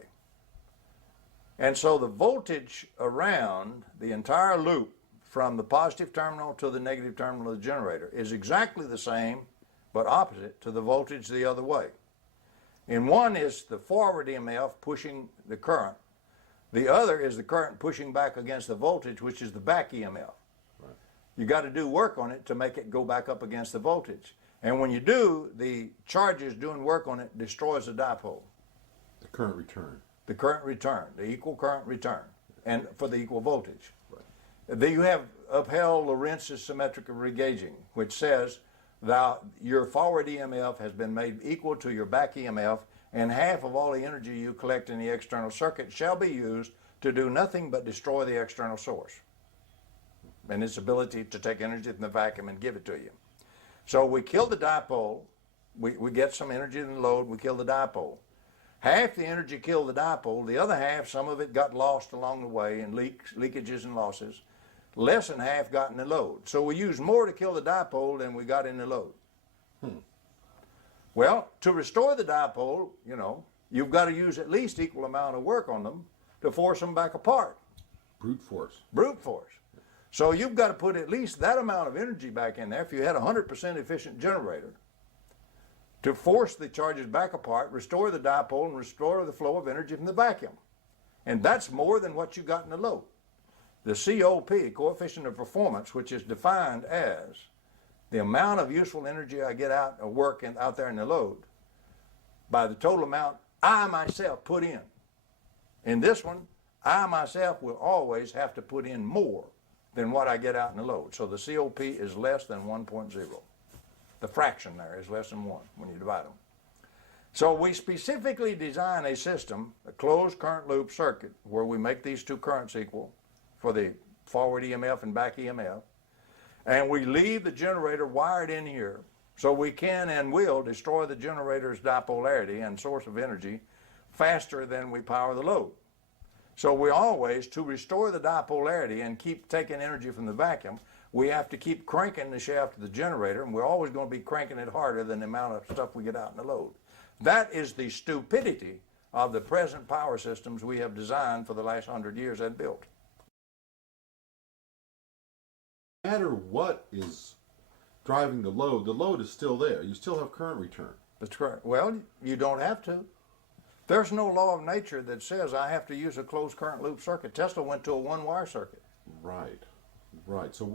And so the voltage around the entire loop from the positive terminal to the negative terminal of the generator is exactly the same but opposite to the voltage the other way. In one is the forward EMF pushing the current. The other is the current pushing back against the voltage, which is the back EMF. Right. You got to do work on it to make it go back up against the voltage. And when you do, the charges doing work on it destroys the dipole. The current return. The current return, the equal current return, and for the equal voltage. Right. You have upheld Lorentz's symmetrical regauging, which says that your forward EMF has been made equal to your back EMF, and half of all the energy you collect in the external circuit shall be used to do nothing but destroy the external source and its ability to take energy from the vacuum and give it to you. So we kill the dipole, we get some energy in the load, we kill the dipole. Half the energy killed the dipole, the other half, some of it got lost along the way in leakages and losses. Less than half got in the load. So we used more to kill the dipole than we got in the load. Well, to restore the dipole, you've got to use at least equal amount of work on them to force them back apart. Brute force. Brute force. So you've got to put at least that amount of energy back in there. If you had a 100% efficient generator to force the charges back apart, restore the dipole, and restore the flow of energy from the vacuum. And that's more than what you got in the load. The COP, coefficient of performance, which is defined as the amount of useful energy I get out of work out there in the load by the total amount I myself put in. In this one, I myself will always have to put in more than what I get out in the load. So the COP is less than 1.0. The fraction there is less than 1 when you divide them. So we specifically design a system, a closed current loop circuit, where we make these two currents equal for the forward EMF and back EMF. And we leave the generator wired in here so we can and will destroy the generator's dipolarity and source of energy faster than we power the load. So we always, to restore the dipolarity and keep taking energy from the vacuum, we have to keep cranking the shaft of the generator, and we're always going to be cranking it harder than the amount of stuff we get out in the load. That is the stupidity of the present power systems we have designed for the last 100 years and built. No matter what is driving the load is still there. You still have current return. That's correct. Well, you don't have to. There's no law of nature that says I have to use a closed current loop circuit. Tesla went to a one-wire circuit. Right. Right. So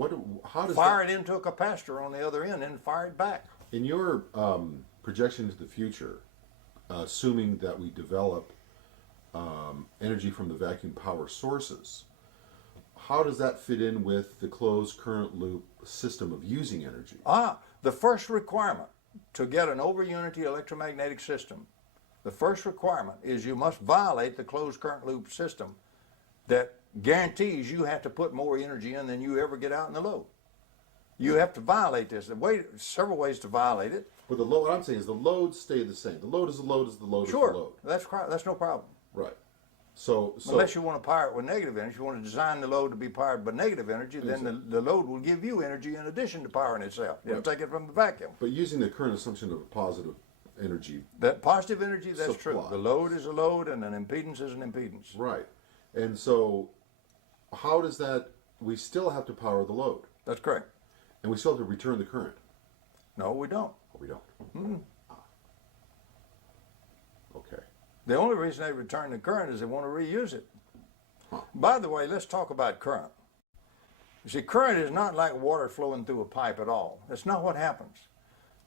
how does fire it into a capacitor on the other end and fire it back. In your projection into the future, assuming that we develop energy from the vacuum power sources, how does that fit in with the closed current loop system of using energy? The first requirement to get an over-unity electromagnetic system, the first requirement is you must violate the closed current loop system that guarantees you have to put more energy in than you ever get out in the load. You have to violate this. Several ways to violate it. But the load, what I'm saying is the loads stay the same. The load is the load is the load Sure, is the load. that's no problem. Right. So unless you want to power it with negative energy, you want to design the load to be powered by negative energy, then the load will give you energy in addition to powering itself. You have to take it from the vacuum. But using the current assumption of positive energy. That positive energy, that's supply. true. The load is a load and an impedance is an impedance. Right. And so how does that, we still have to power the load. That's correct. And we still have to return the current. No, we don't. Oh, we don't. Mm-hmm. Okay. The only reason they return the current is they want to reuse it. Huh. By the way, let's talk about current. You see, current is not like water flowing through a pipe at all. That's not what happens.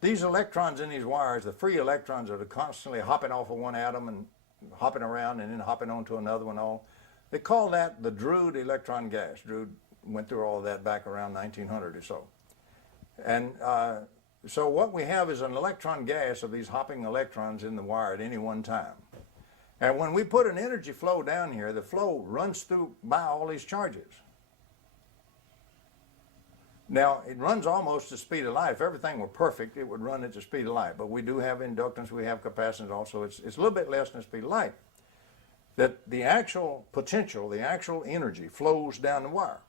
These electrons in these wires, the free electrons are constantly hopping off of one atom and hopping around and then hopping onto another one all. They call that the Drude electron gas. Drude went through all of that back around 1900 or so. And so what we have is an electron gas of these hopping electrons in the wire at any one time. And when we put an energy flow down here, the flow runs through by all these charges. Now, it runs almost the speed of light. If everything were perfect, it would run at the speed of light. But we do have inductance, we have capacitance also. It's a little bit less than the speed of light. That the actual potential, the actual energy flows down the wire.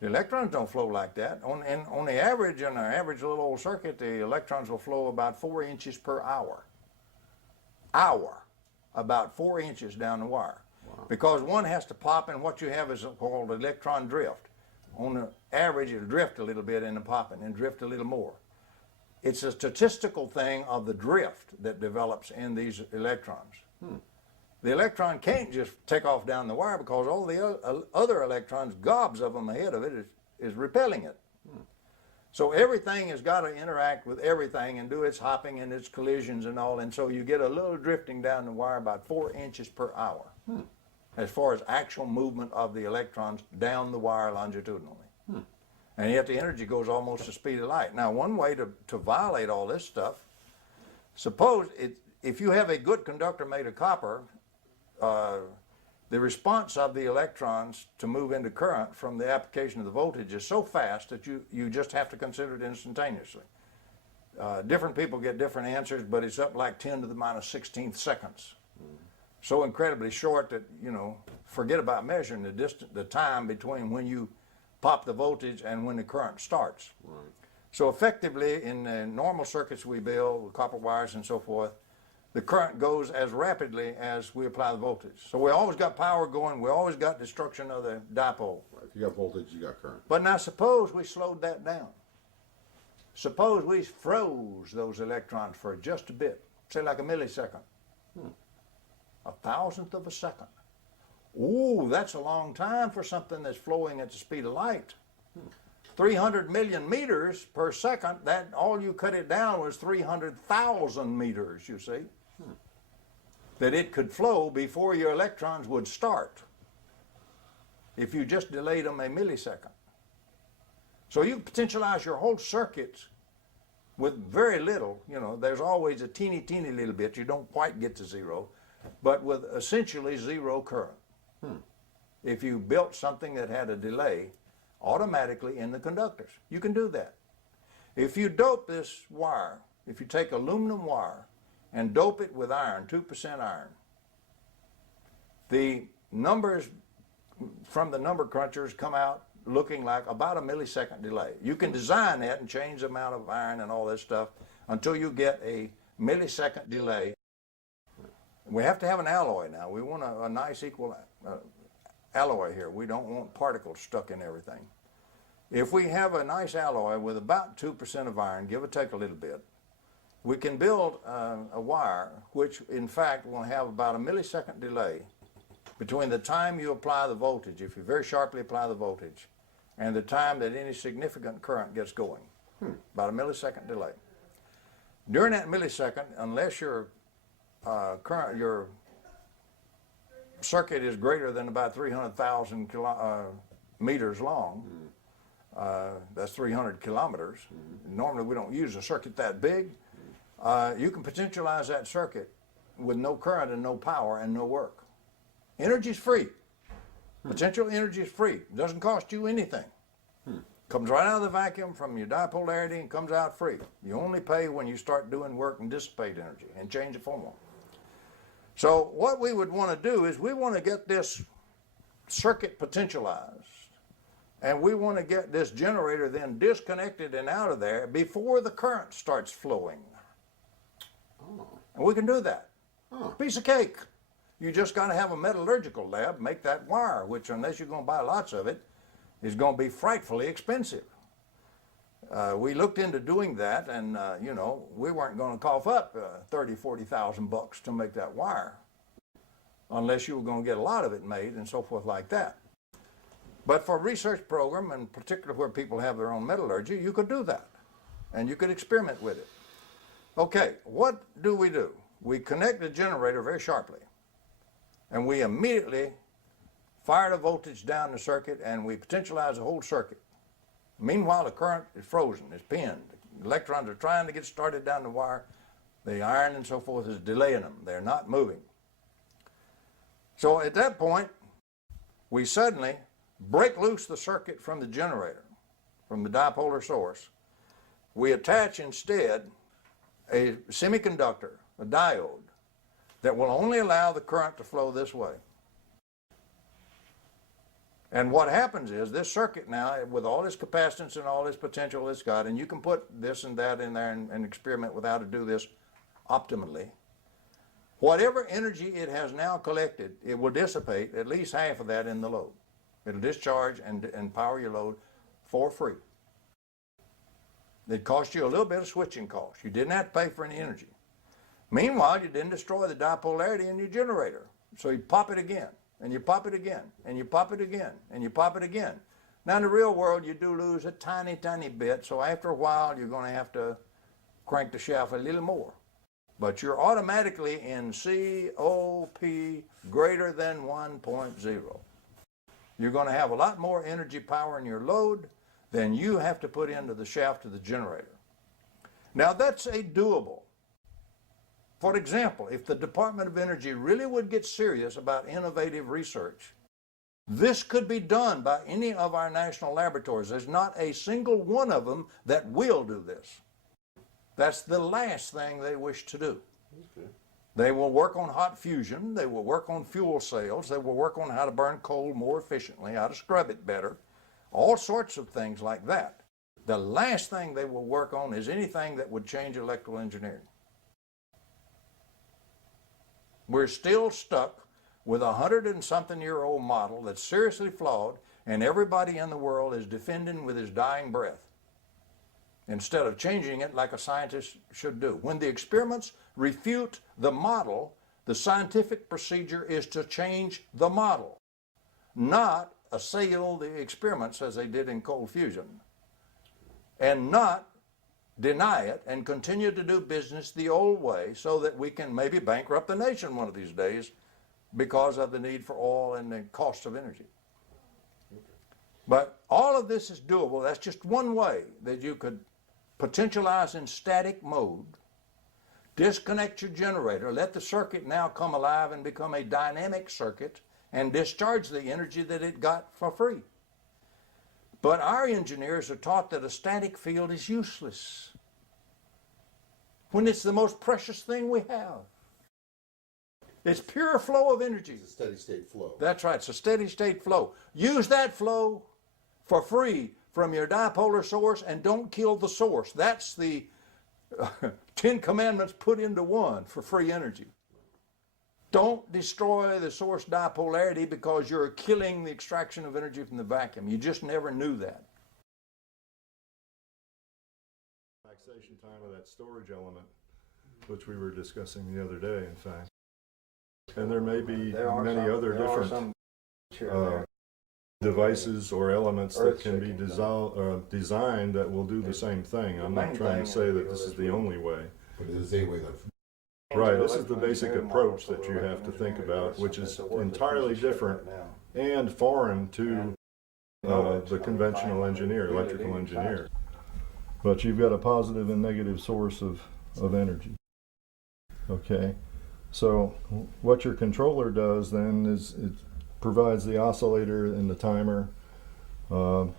The electrons don't flow like that. On the average, in our average little old circuit, the electrons will flow about 4 inches per hour. About 4 inches down the wire. Wow. Because one has to pop, and what you have is called electron drift. On the average, it'll drift a little bit in the popping and drift a little more. It's a statistical thing of the drift that develops in these electrons. The electron can't just take off down the wire because all the other electrons, gobs of them ahead of it, is repelling it. So everything has got to interact with everything and do its hopping and its collisions and all, and so you get a little drifting down the wire about 4 inches per hour as far as actual movement of the electrons down the wire longitudinally. And yet the energy goes almost the speed of light. Now, one way to violate all this stuff, suppose if you have a good conductor made of copper, the response of the electrons to move into current from the application of the voltage is so fast that you just have to consider it instantaneously. Different people get different answers, but it's up like 10 to the minus 16th seconds. So incredibly short that, forget about measuring the time between when you pop the voltage and when the current starts. Right. So effectively, in the normal circuits we build with copper wires and so forth, the current goes as rapidly as we apply the voltage. So we always got power going, we always got destruction of the dipole. If you got voltage, you got current. But now suppose we slowed that down. Suppose we froze those electrons for just a bit, say like a millisecond, a thousandth of a second. Ooh, that's a long time for something that's flowing at the speed of light. 300 million meters per second, that all you cut it down was 300,000 meters, you see, that it could flow before your electrons would start if you just delayed them a millisecond. So you potentialize your whole circuits with very little, you know, there's always a teeny little bit, you don't quite get to zero, but with essentially zero current. If you built something that had a delay automatically in the conductors, you can do that. If you dope this wire, if you take aluminum wire and dope it with iron, 2% iron, the numbers from the number crunchers come out looking like about a millisecond delay. You can design that and change the amount of iron and all this stuff until you get a millisecond delay. We have to have an alloy now. We want a nice equal alloy here. We don't want particles stuck in everything. If we have a nice alloy with about 2% of iron, give or take a little bit, we can build a wire which in fact will have about a millisecond delay between the time you apply the voltage, if you very sharply apply the voltage, and the time that any significant current gets going. About a millisecond delay. During that millisecond, unless your your circuit is greater than about 300,000 meters long, that's 300 kilometers. Normally we don't use a circuit that big. You can potentialize that circuit with no current and no power and no work. Energy is free. Potential energy is free. It doesn't cost you anything. Comes right out of the vacuum from your dipolarity and comes out free. You only pay when you start doing work and dissipate energy and change the formula. So what we would want to do is we want to get this circuit potentialized, and we want to get this generator then disconnected and out of there before the current starts flowing. And we can do that. Piece of cake. You just got to have a metallurgical lab make that wire, which unless you're going to buy lots of it, is going to be frightfully expensive. We looked into doing that, and you know, we weren't going to cough up $30,000-$40,000 to make that wire, unless you were going to get a lot of it made and so forth like that. But for a research program, and particularly where people have their own metallurgy, you could do that, and you could experiment with it. Okay, what do? We connect the generator very sharply, and we immediately fire the voltage down the circuit, and we potentialize the whole circuit. Meanwhile, the current is frozen, it's pinned. The electrons are trying to get started down the wire. The iron and so forth is delaying them. They're not moving. So at that point, we suddenly break loose the circuit from the generator, from the dipolar source. We attach instead a semiconductor, a diode, that will only allow the current to flow this way. And what happens is this circuit now, with all this capacitance and all this potential it's got, and you can put this and that in there and experiment with how to do this optimally, whatever energy it has now collected, it will dissipate at least half of that in the load. It'll discharge and power your load for free. It cost you a little bit of switching cost. You didn't have to pay for any energy. Meanwhile, you didn't destroy the dipolarity in your generator. So you pop it again, and you pop it again, and you pop it again, and you pop it again. Now in the real world, you do lose a tiny bit, so after a while, you're going to have to crank the shaft a little more. But you're automatically in COP greater than 1.0. You're going to have a lot more energy power in your load than you have to put into the shaft of the generator. Now that's a doable. For example, if the Department of Energy really would get serious about innovative research, this could be done by any of our national laboratories. There's not a single one of them that will do this. That's the last thing they wish to do. Okay. They will work on hot fusion, they will work on fuel cells, they will work on how to burn coal more efficiently, how to scrub it better, all sorts of things like that. The last thing they will work on is anything that would change electrical engineering. We're still stuck with a 100-and-something-year-old model that's seriously flawed, and everybody in the world is defending with his dying breath, instead of changing it like a scientist should do. When the experiments refute the model, the scientific procedure is to change the model, not assail the experiments as they did in cold fusion, and not deny it and continue to do business the old way so that we can maybe bankrupt the nation one of these days because of the need for oil and the cost of energy. But all of this is doable. That's just one way that you could potentialize in static mode, disconnect your generator, let the circuit now come alive and become a dynamic circuit and discharge the energy that it got for free. But our engineers are taught that a static field is useless when it's the most precious thing we have. It's pure flow of energy. It's a steady state flow. That's right, it's a steady state flow. Use that flow for free from your dipolar source and don't kill the source. That's the 10 Commandments put into one for free energy. Don't destroy the source dipolarity because you're killing the extraction of energy from the vacuum. You just never knew that. Relaxation time of that storage element, which we were discussing the other day, in fact. And there may be many other different devices or elements that can be designed that will do the same thing. I'm not trying to say that this is the only way. But it is a way that. Right, this is the basic approach that you have to think about, which is entirely different and foreign to the conventional engineer, electrical engineer. But you've got a positive and negative source of energy. Okay, so what your controller does then is it provides the oscillator and the timer. Put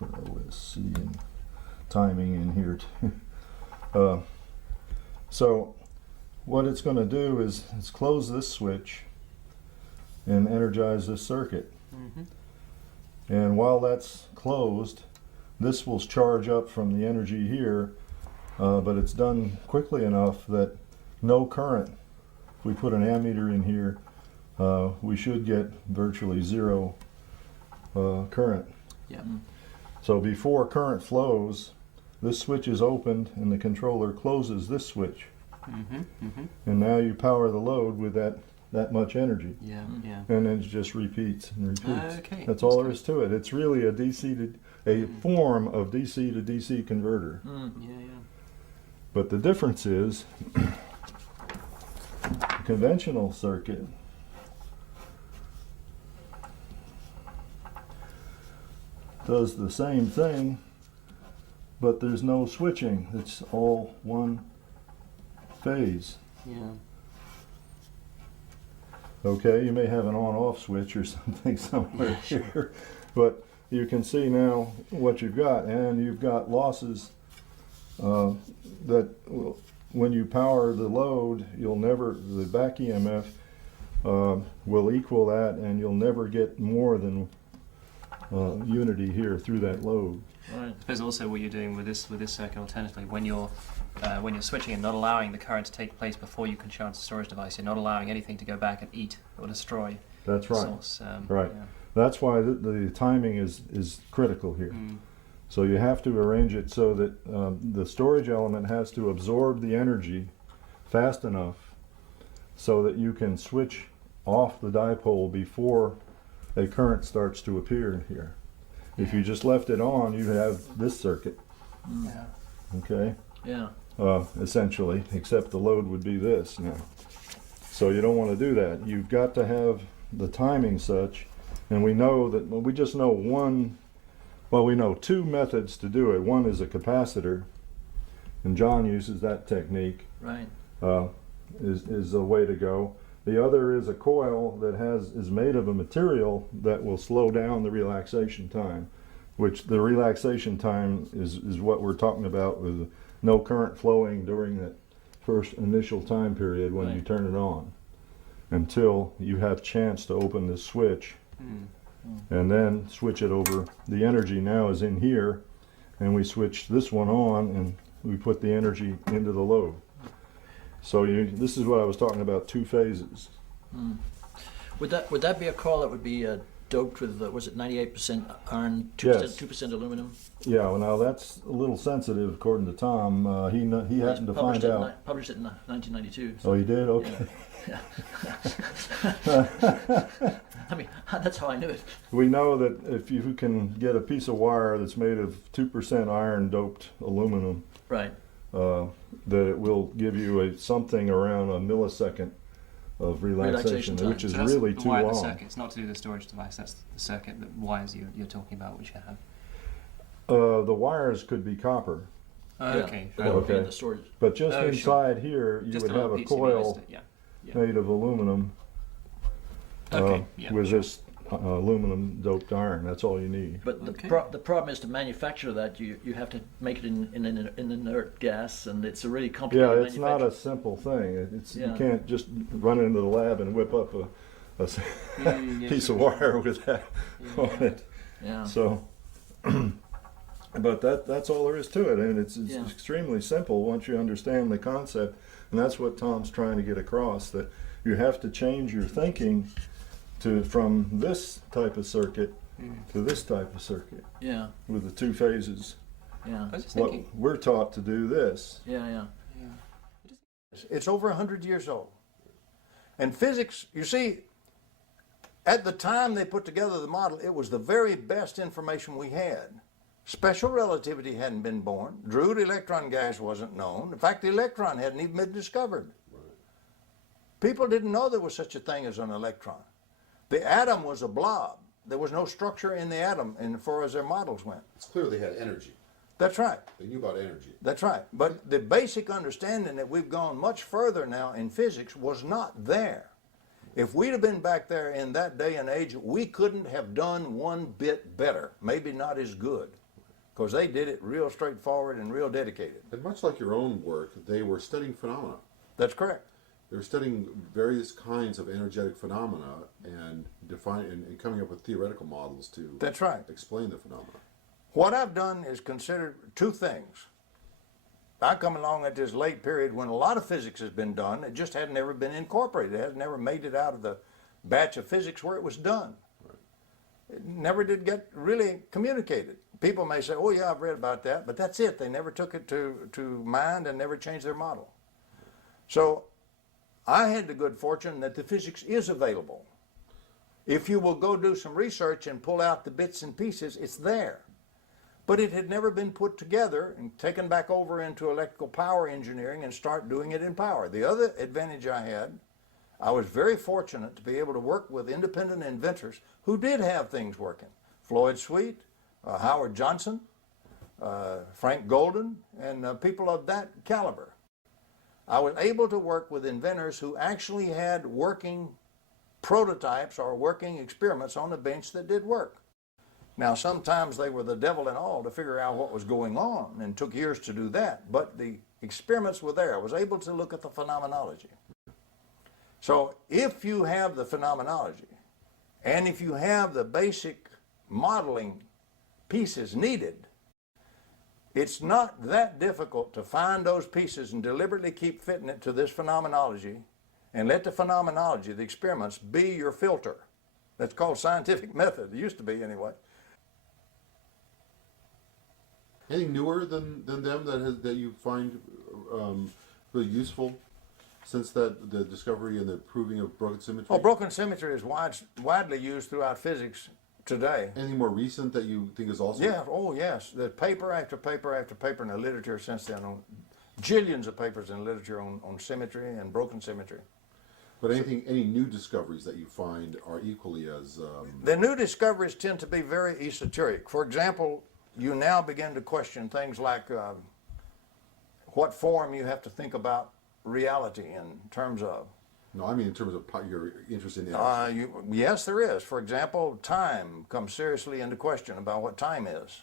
OSC and timing in here too. So what it's going to do is it's close this switch and energize this circuit. Mm-hmm. And while that's closed, this will charge up from the energy here, but it's done quickly enough that no current. If we put an ammeter in here, we should get virtually zero current. Yeah. So before current flows, this switch is opened and the controller closes this switch. Mm-hmm, mm-hmm. And now you power the load with that much energy. Yeah, yeah. And then it just repeats and repeats. Okay. That's all there is to it. It's really a form of DC to DC converter. Yeah, yeah. But the difference is, the conventional circuit does the same thing, but there's no switching. It's all one phase. Yeah. Okay, you may have an on-off switch or something somewhere here, but you can see now what you've got, and you've got losses that when you power the load, the back EMF will equal that, and you'll never get more than unity here through that load. Right. I suppose also what you're doing with this circuit alternatively, when you're switching and not allowing the current to take place before you can charge the storage device, you're not allowing anything to go back and eat or destroy That's the right. source. Right. Yeah. That's why the timing is critical here. So you have to arrange it so that the storage element has to absorb the energy fast enough so that you can switch off the dipole before a current starts to appear here. If you just left it on, you'd have this circuit. Yeah. Okay? Yeah. Essentially, except the load would be this now. So you don't want to do that. You've got to have the timing such, and we know that, well, we just know we know two methods to do it. One is a capacitor, and John uses that technique. Right. Is the way to go. The other is a coil that is made of a material that will slow down the relaxation time, which the relaxation time is what we're talking about with no current flowing during that first initial time period when you turn it on, until you have chance to open this switch and then switch it over. The energy now is in here, and we switch this one on and we put the energy into the load. So this is what I was talking about, two phases. Would that be a coil that would be doped with was it 98% iron, 2% Yes. 2% aluminum? Yeah, well now that's a little sensitive according to Tom. He happened to find out. Published it in 1992. Oh, he did? Okay. I mean, that's how I knew it. We know that if you can get a piece of wire that's made of 2% iron doped aluminum, Right. that it will give you something around a millisecond of relaxation, time. which is So that's really the too wire, the long. circuit. It's not to do the storage device. That's the circuit, the wires you're talking about, which you have. The wires could be copper, Oh, Yeah, okay. but that would be in Okay. the storage. but just Oh, sure. inside here you Just would a have a PCB coil listed, yeah. Yeah. made of aluminum Okay. Yeah. with this aluminum doped iron. That's all you need. But Okay. the problem is to manufacture that you have to make it in inert gas, and it's a really Yeah, complicated it's not a manufacture. simple thing. You Yeah. can't just run into the lab and whip up a Yeah, piece sure, of wire with that on it. Yeah. So, but that's all there is to it, and it's Yeah. extremely simple once you understand the concept, and that's what Tom's trying to get across, that you have to change your thinking from this type of circuit to this type of circuit Yeah. with the two phases. Yeah. I was just What thinking. we're taught to do this. Yeah. Yeah. It's over 100 years old. And physics, you see, at the time they put together the model, it was the very best information we had. Special relativity hadn't been born. Drude electron gas wasn't known. In fact, the electron hadn't even been discovered. People didn't know there was such a thing as an electron. The atom was a blob. There was no structure in the atom as far as their models went. It's clear they had energy. That's right. They knew about energy. That's right. But the basic understanding that we've gone much further now in physics was not there. If we'd have been back there in that day and age, we couldn't have done one bit better, maybe not as good, because they did it real straightforward and real dedicated. And much like your own work, they were studying phenomena. That's correct. They were studying various kinds of energetic phenomena and and coming up with theoretical models to That's right. explain the phenomena. What I've done is considered two things. I come along at this late period when a lot of physics has been done. It just hadn't ever been incorporated. It has never made it out of the batch of physics where it was done. It never did get really communicated. People may say, oh yeah, I've read about that, but that's it. They never took it to mind and never changed their model. So I had the good fortune that the physics is available. If you will go do some research and pull out the bits and pieces, it's there. But it had never been put together and taken back over into electrical power engineering and start doing it in power. The other advantage I had, I was very fortunate to be able to work with independent inventors who did have things working. Floyd Sweet, Howard Johnson, Frank Golden, and people of that caliber. I was able to work with inventors who actually had working prototypes or working experiments on the bench that did work. Now, sometimes they were the devil and all to figure out what was going on, and took years to do that, but the experiments were there. I was able to look at the phenomenology. So if you have the phenomenology, and if you have the basic modeling pieces needed, it's not that difficult to find those pieces and deliberately keep fitting it to this phenomenology, and let the phenomenology, the experiments, be your filter. That's called scientific method. It used to be anyway. Anything newer than them that you find really useful since the discovery and the proving of broken symmetry? Oh, broken symmetry is widely used throughout physics today. Anything more recent that you think is also? Yeah, oh yes. The paper after paper after paper in the literature since then, on jillions of papers in literature on symmetry and broken symmetry. But any new discoveries that you find are equally as... The new discoveries tend to be very esoteric. For example, you now begin to question things like what form you have to think about reality in terms of. No, I mean in terms of your interest in energy. Yes, there is. For example, time comes seriously into question about what time is.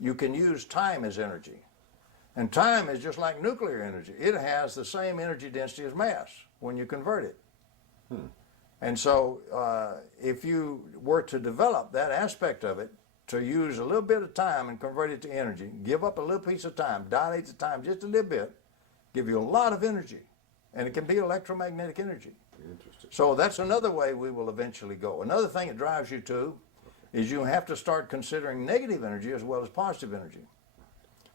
You can use time as energy. And time is just like nuclear energy. It has the same energy density as mass when you convert it. And so if you were to develop that aspect of it, to use a little bit of time and convert it to energy, give up a little piece of time, dilate the time just a little bit, give you a lot of energy. and it can be electromagnetic energy. Interesting. So that's another way we will eventually go. Another thing it drives you to is you have to start considering negative energy as well as positive energy.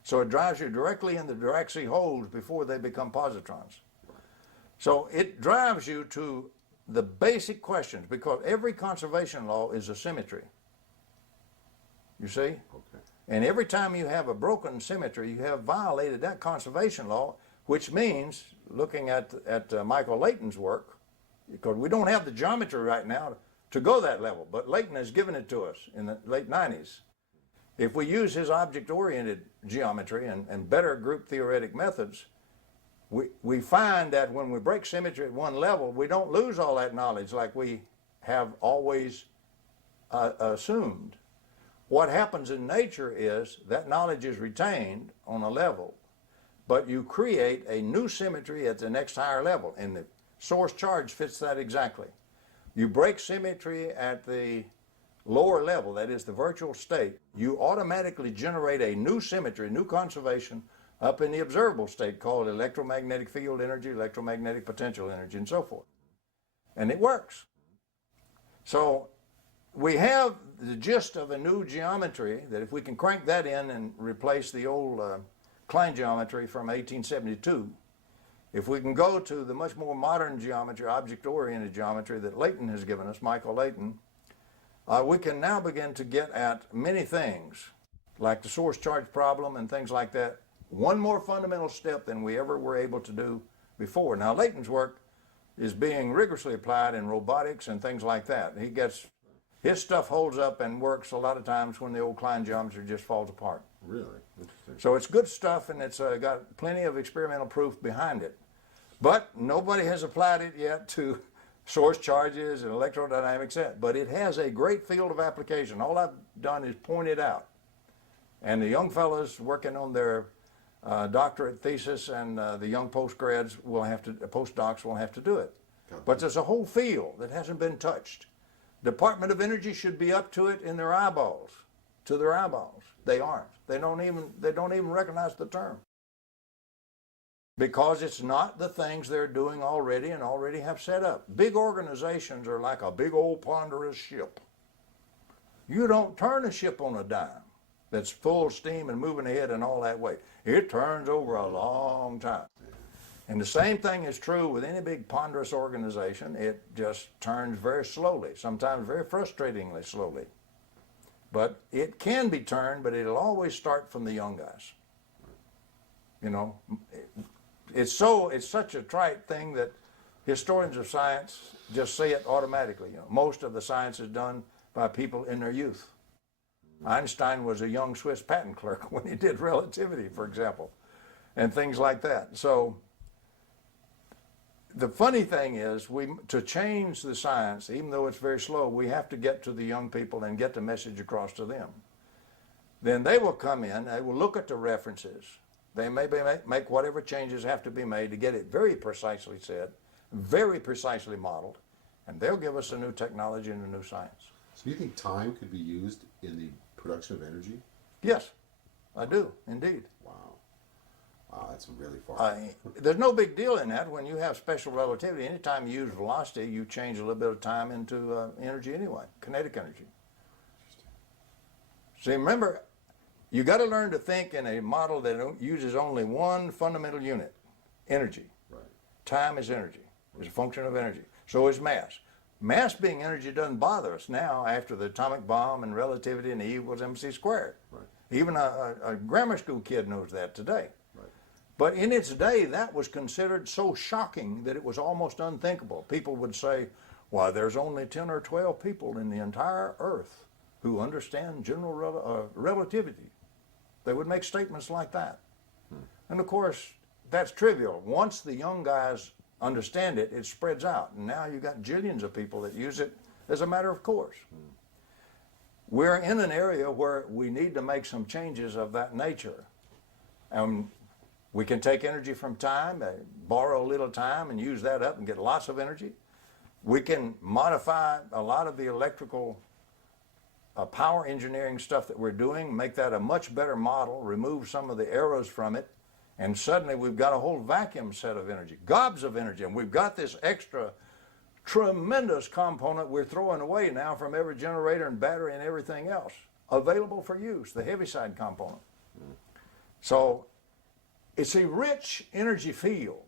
So it drives you directly in the Dirac holes before they become positrons. So it drives you to the basic questions, because every conservation law is a symmetry. You see? Okay. And every time you have a broken symmetry, you have violated that conservation law, which means, looking at Michael Layton's work, because we don't have the geometry right now to go that level, but Layton has given it to us in the late 90s. If we use his object-oriented geometry and better group theoretic methods, we find that when we break symmetry at one level, we don't lose all that knowledge like we have always assumed. What happens in nature is that knowledge is retained on a level, but you create a new symmetry at the next higher level, and the source charge fits that exactly. You break symmetry at the lower level, that is the virtual state, you automatically generate a new symmetry, new conservation up in the observable state called electromagnetic field energy, electromagnetic potential energy, and so forth. And it works. So we have the gist of a new geometry that if we can crank that in and replace the old Klein geometry from 1872, if we can go to the much more modern geometry, object-oriented geometry that Layton has given us, Michael Layton, we can now begin to get at many things, like the source charge problem and things like that, one more fundamental step than we ever were able to do before. Now, Layton's work is being rigorously applied in robotics and things like that. His stuff holds up and works a lot of times when the old Klein geometry just falls apart. Really? Interesting. So it's good stuff, and it's got plenty of experimental proof behind it. But nobody has applied it yet to source charges and electrodynamics yet. But it has a great field of application. All I've done is point it out. And the young fellows working on their doctorate thesis and the young postdocs will have to do it. But there's a whole field that hasn't been touched. Department of Energy should be up to it in their eyeballs, to their eyeballs. They aren't. They don't even recognize the term. Because it's not the things they're doing already and already have set up. Big organizations are like a big old ponderous ship. You don't turn a ship on a dime that's full steam and moving ahead and all that way. It turns over a long time. And the same thing is true with any big ponderous organization. It just turns very slowly, sometimes very frustratingly slowly. But it can be turned, but it'll always start from the young guys. You know, it's such a trite thing that historians of science just say it automatically. You know, most of the science is done by people in their youth. Einstein was a young Swiss patent clerk when he did relativity, for example, and things like that. So the funny thing is, to change the science, even though it's very slow, we have to get to the young people and get the message across to them. Then they will come in, they will look at the references. They may make whatever changes have to be made to get it very precisely said, very precisely modeled, and they'll give us a new technology and a new science. So do you think time could be used in the production of energy? Yes, I do, indeed. Wow. Wow, that's really far. There's no big deal in that. When you have special relativity, anytime you use velocity, you change a little bit of time into energy anyway, kinetic energy. See, remember, you got to learn to think in a model that uses only one fundamental unit, energy. Right. Time is energy. It's a function of energy. So is mass. Mass being energy doesn't bother us now after the atomic bomb and relativity and E equals mc squared. Right. Even a grammar school kid knows that today. Right. But in its day, that was considered so shocking that it was almost unthinkable. People would say, why, there's only 10 or 12 people in the entire Earth who understand general relativity. They would make statements like that. And of course, that's trivial. Once the young guys understand it, it spreads out. And now you've got jillions of people that use it as a matter of course. We're in an area where we need to make some changes of that nature. We can take energy from time, borrow a little time and use that up and get lots of energy. We can modify a lot of the electrical power engineering stuff that we're doing, make that a much better model, remove some of the errors from it, And suddenly we've got a whole vacuum set of energy, gobs of energy, and we've got this extra tremendous component we're throwing away now from every generator and battery and everything else available for use, the heaviside component. So it's a rich energy field.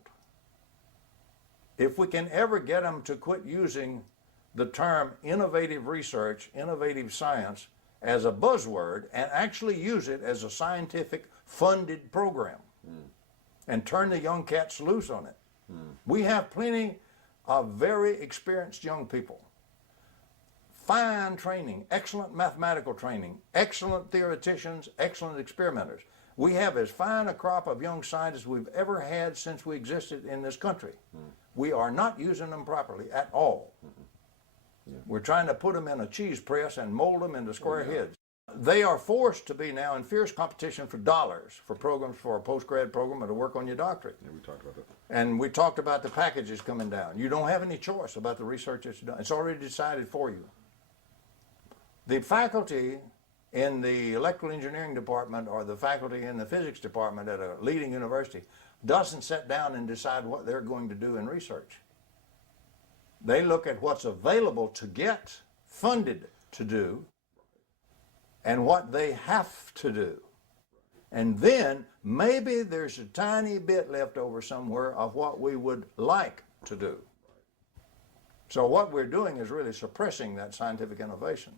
If we can ever get them to quit using the term innovative research, innovative science as a buzzword and actually use it as a scientific funded program and turn the young cats loose on it. We have plenty of very experienced young people. Fine training, excellent mathematical training, excellent theoreticians, excellent experimenters. We have as fine a crop of young scientists we've ever had since we existed in this country. We are not using them properly at all. We're trying to put them in a cheese press and mold them into square heads. They are forced to be now in fierce competition for dollars for programs, for a post-grad program or to work on your doctorate. Yeah, we talked about that. And we talked about the packages coming down. You don't have any choice about the research that's done. It's already decided for you. The faculty in the electrical engineering department or the faculty in the physics department at a leading university doesn't sit down and decide what they're going to do in research. They look at what's available to get funded to do and what they have to do. And then maybe there's a tiny bit left over somewhere of what we would like to do. So what we're doing is really suppressing that scientific innovation.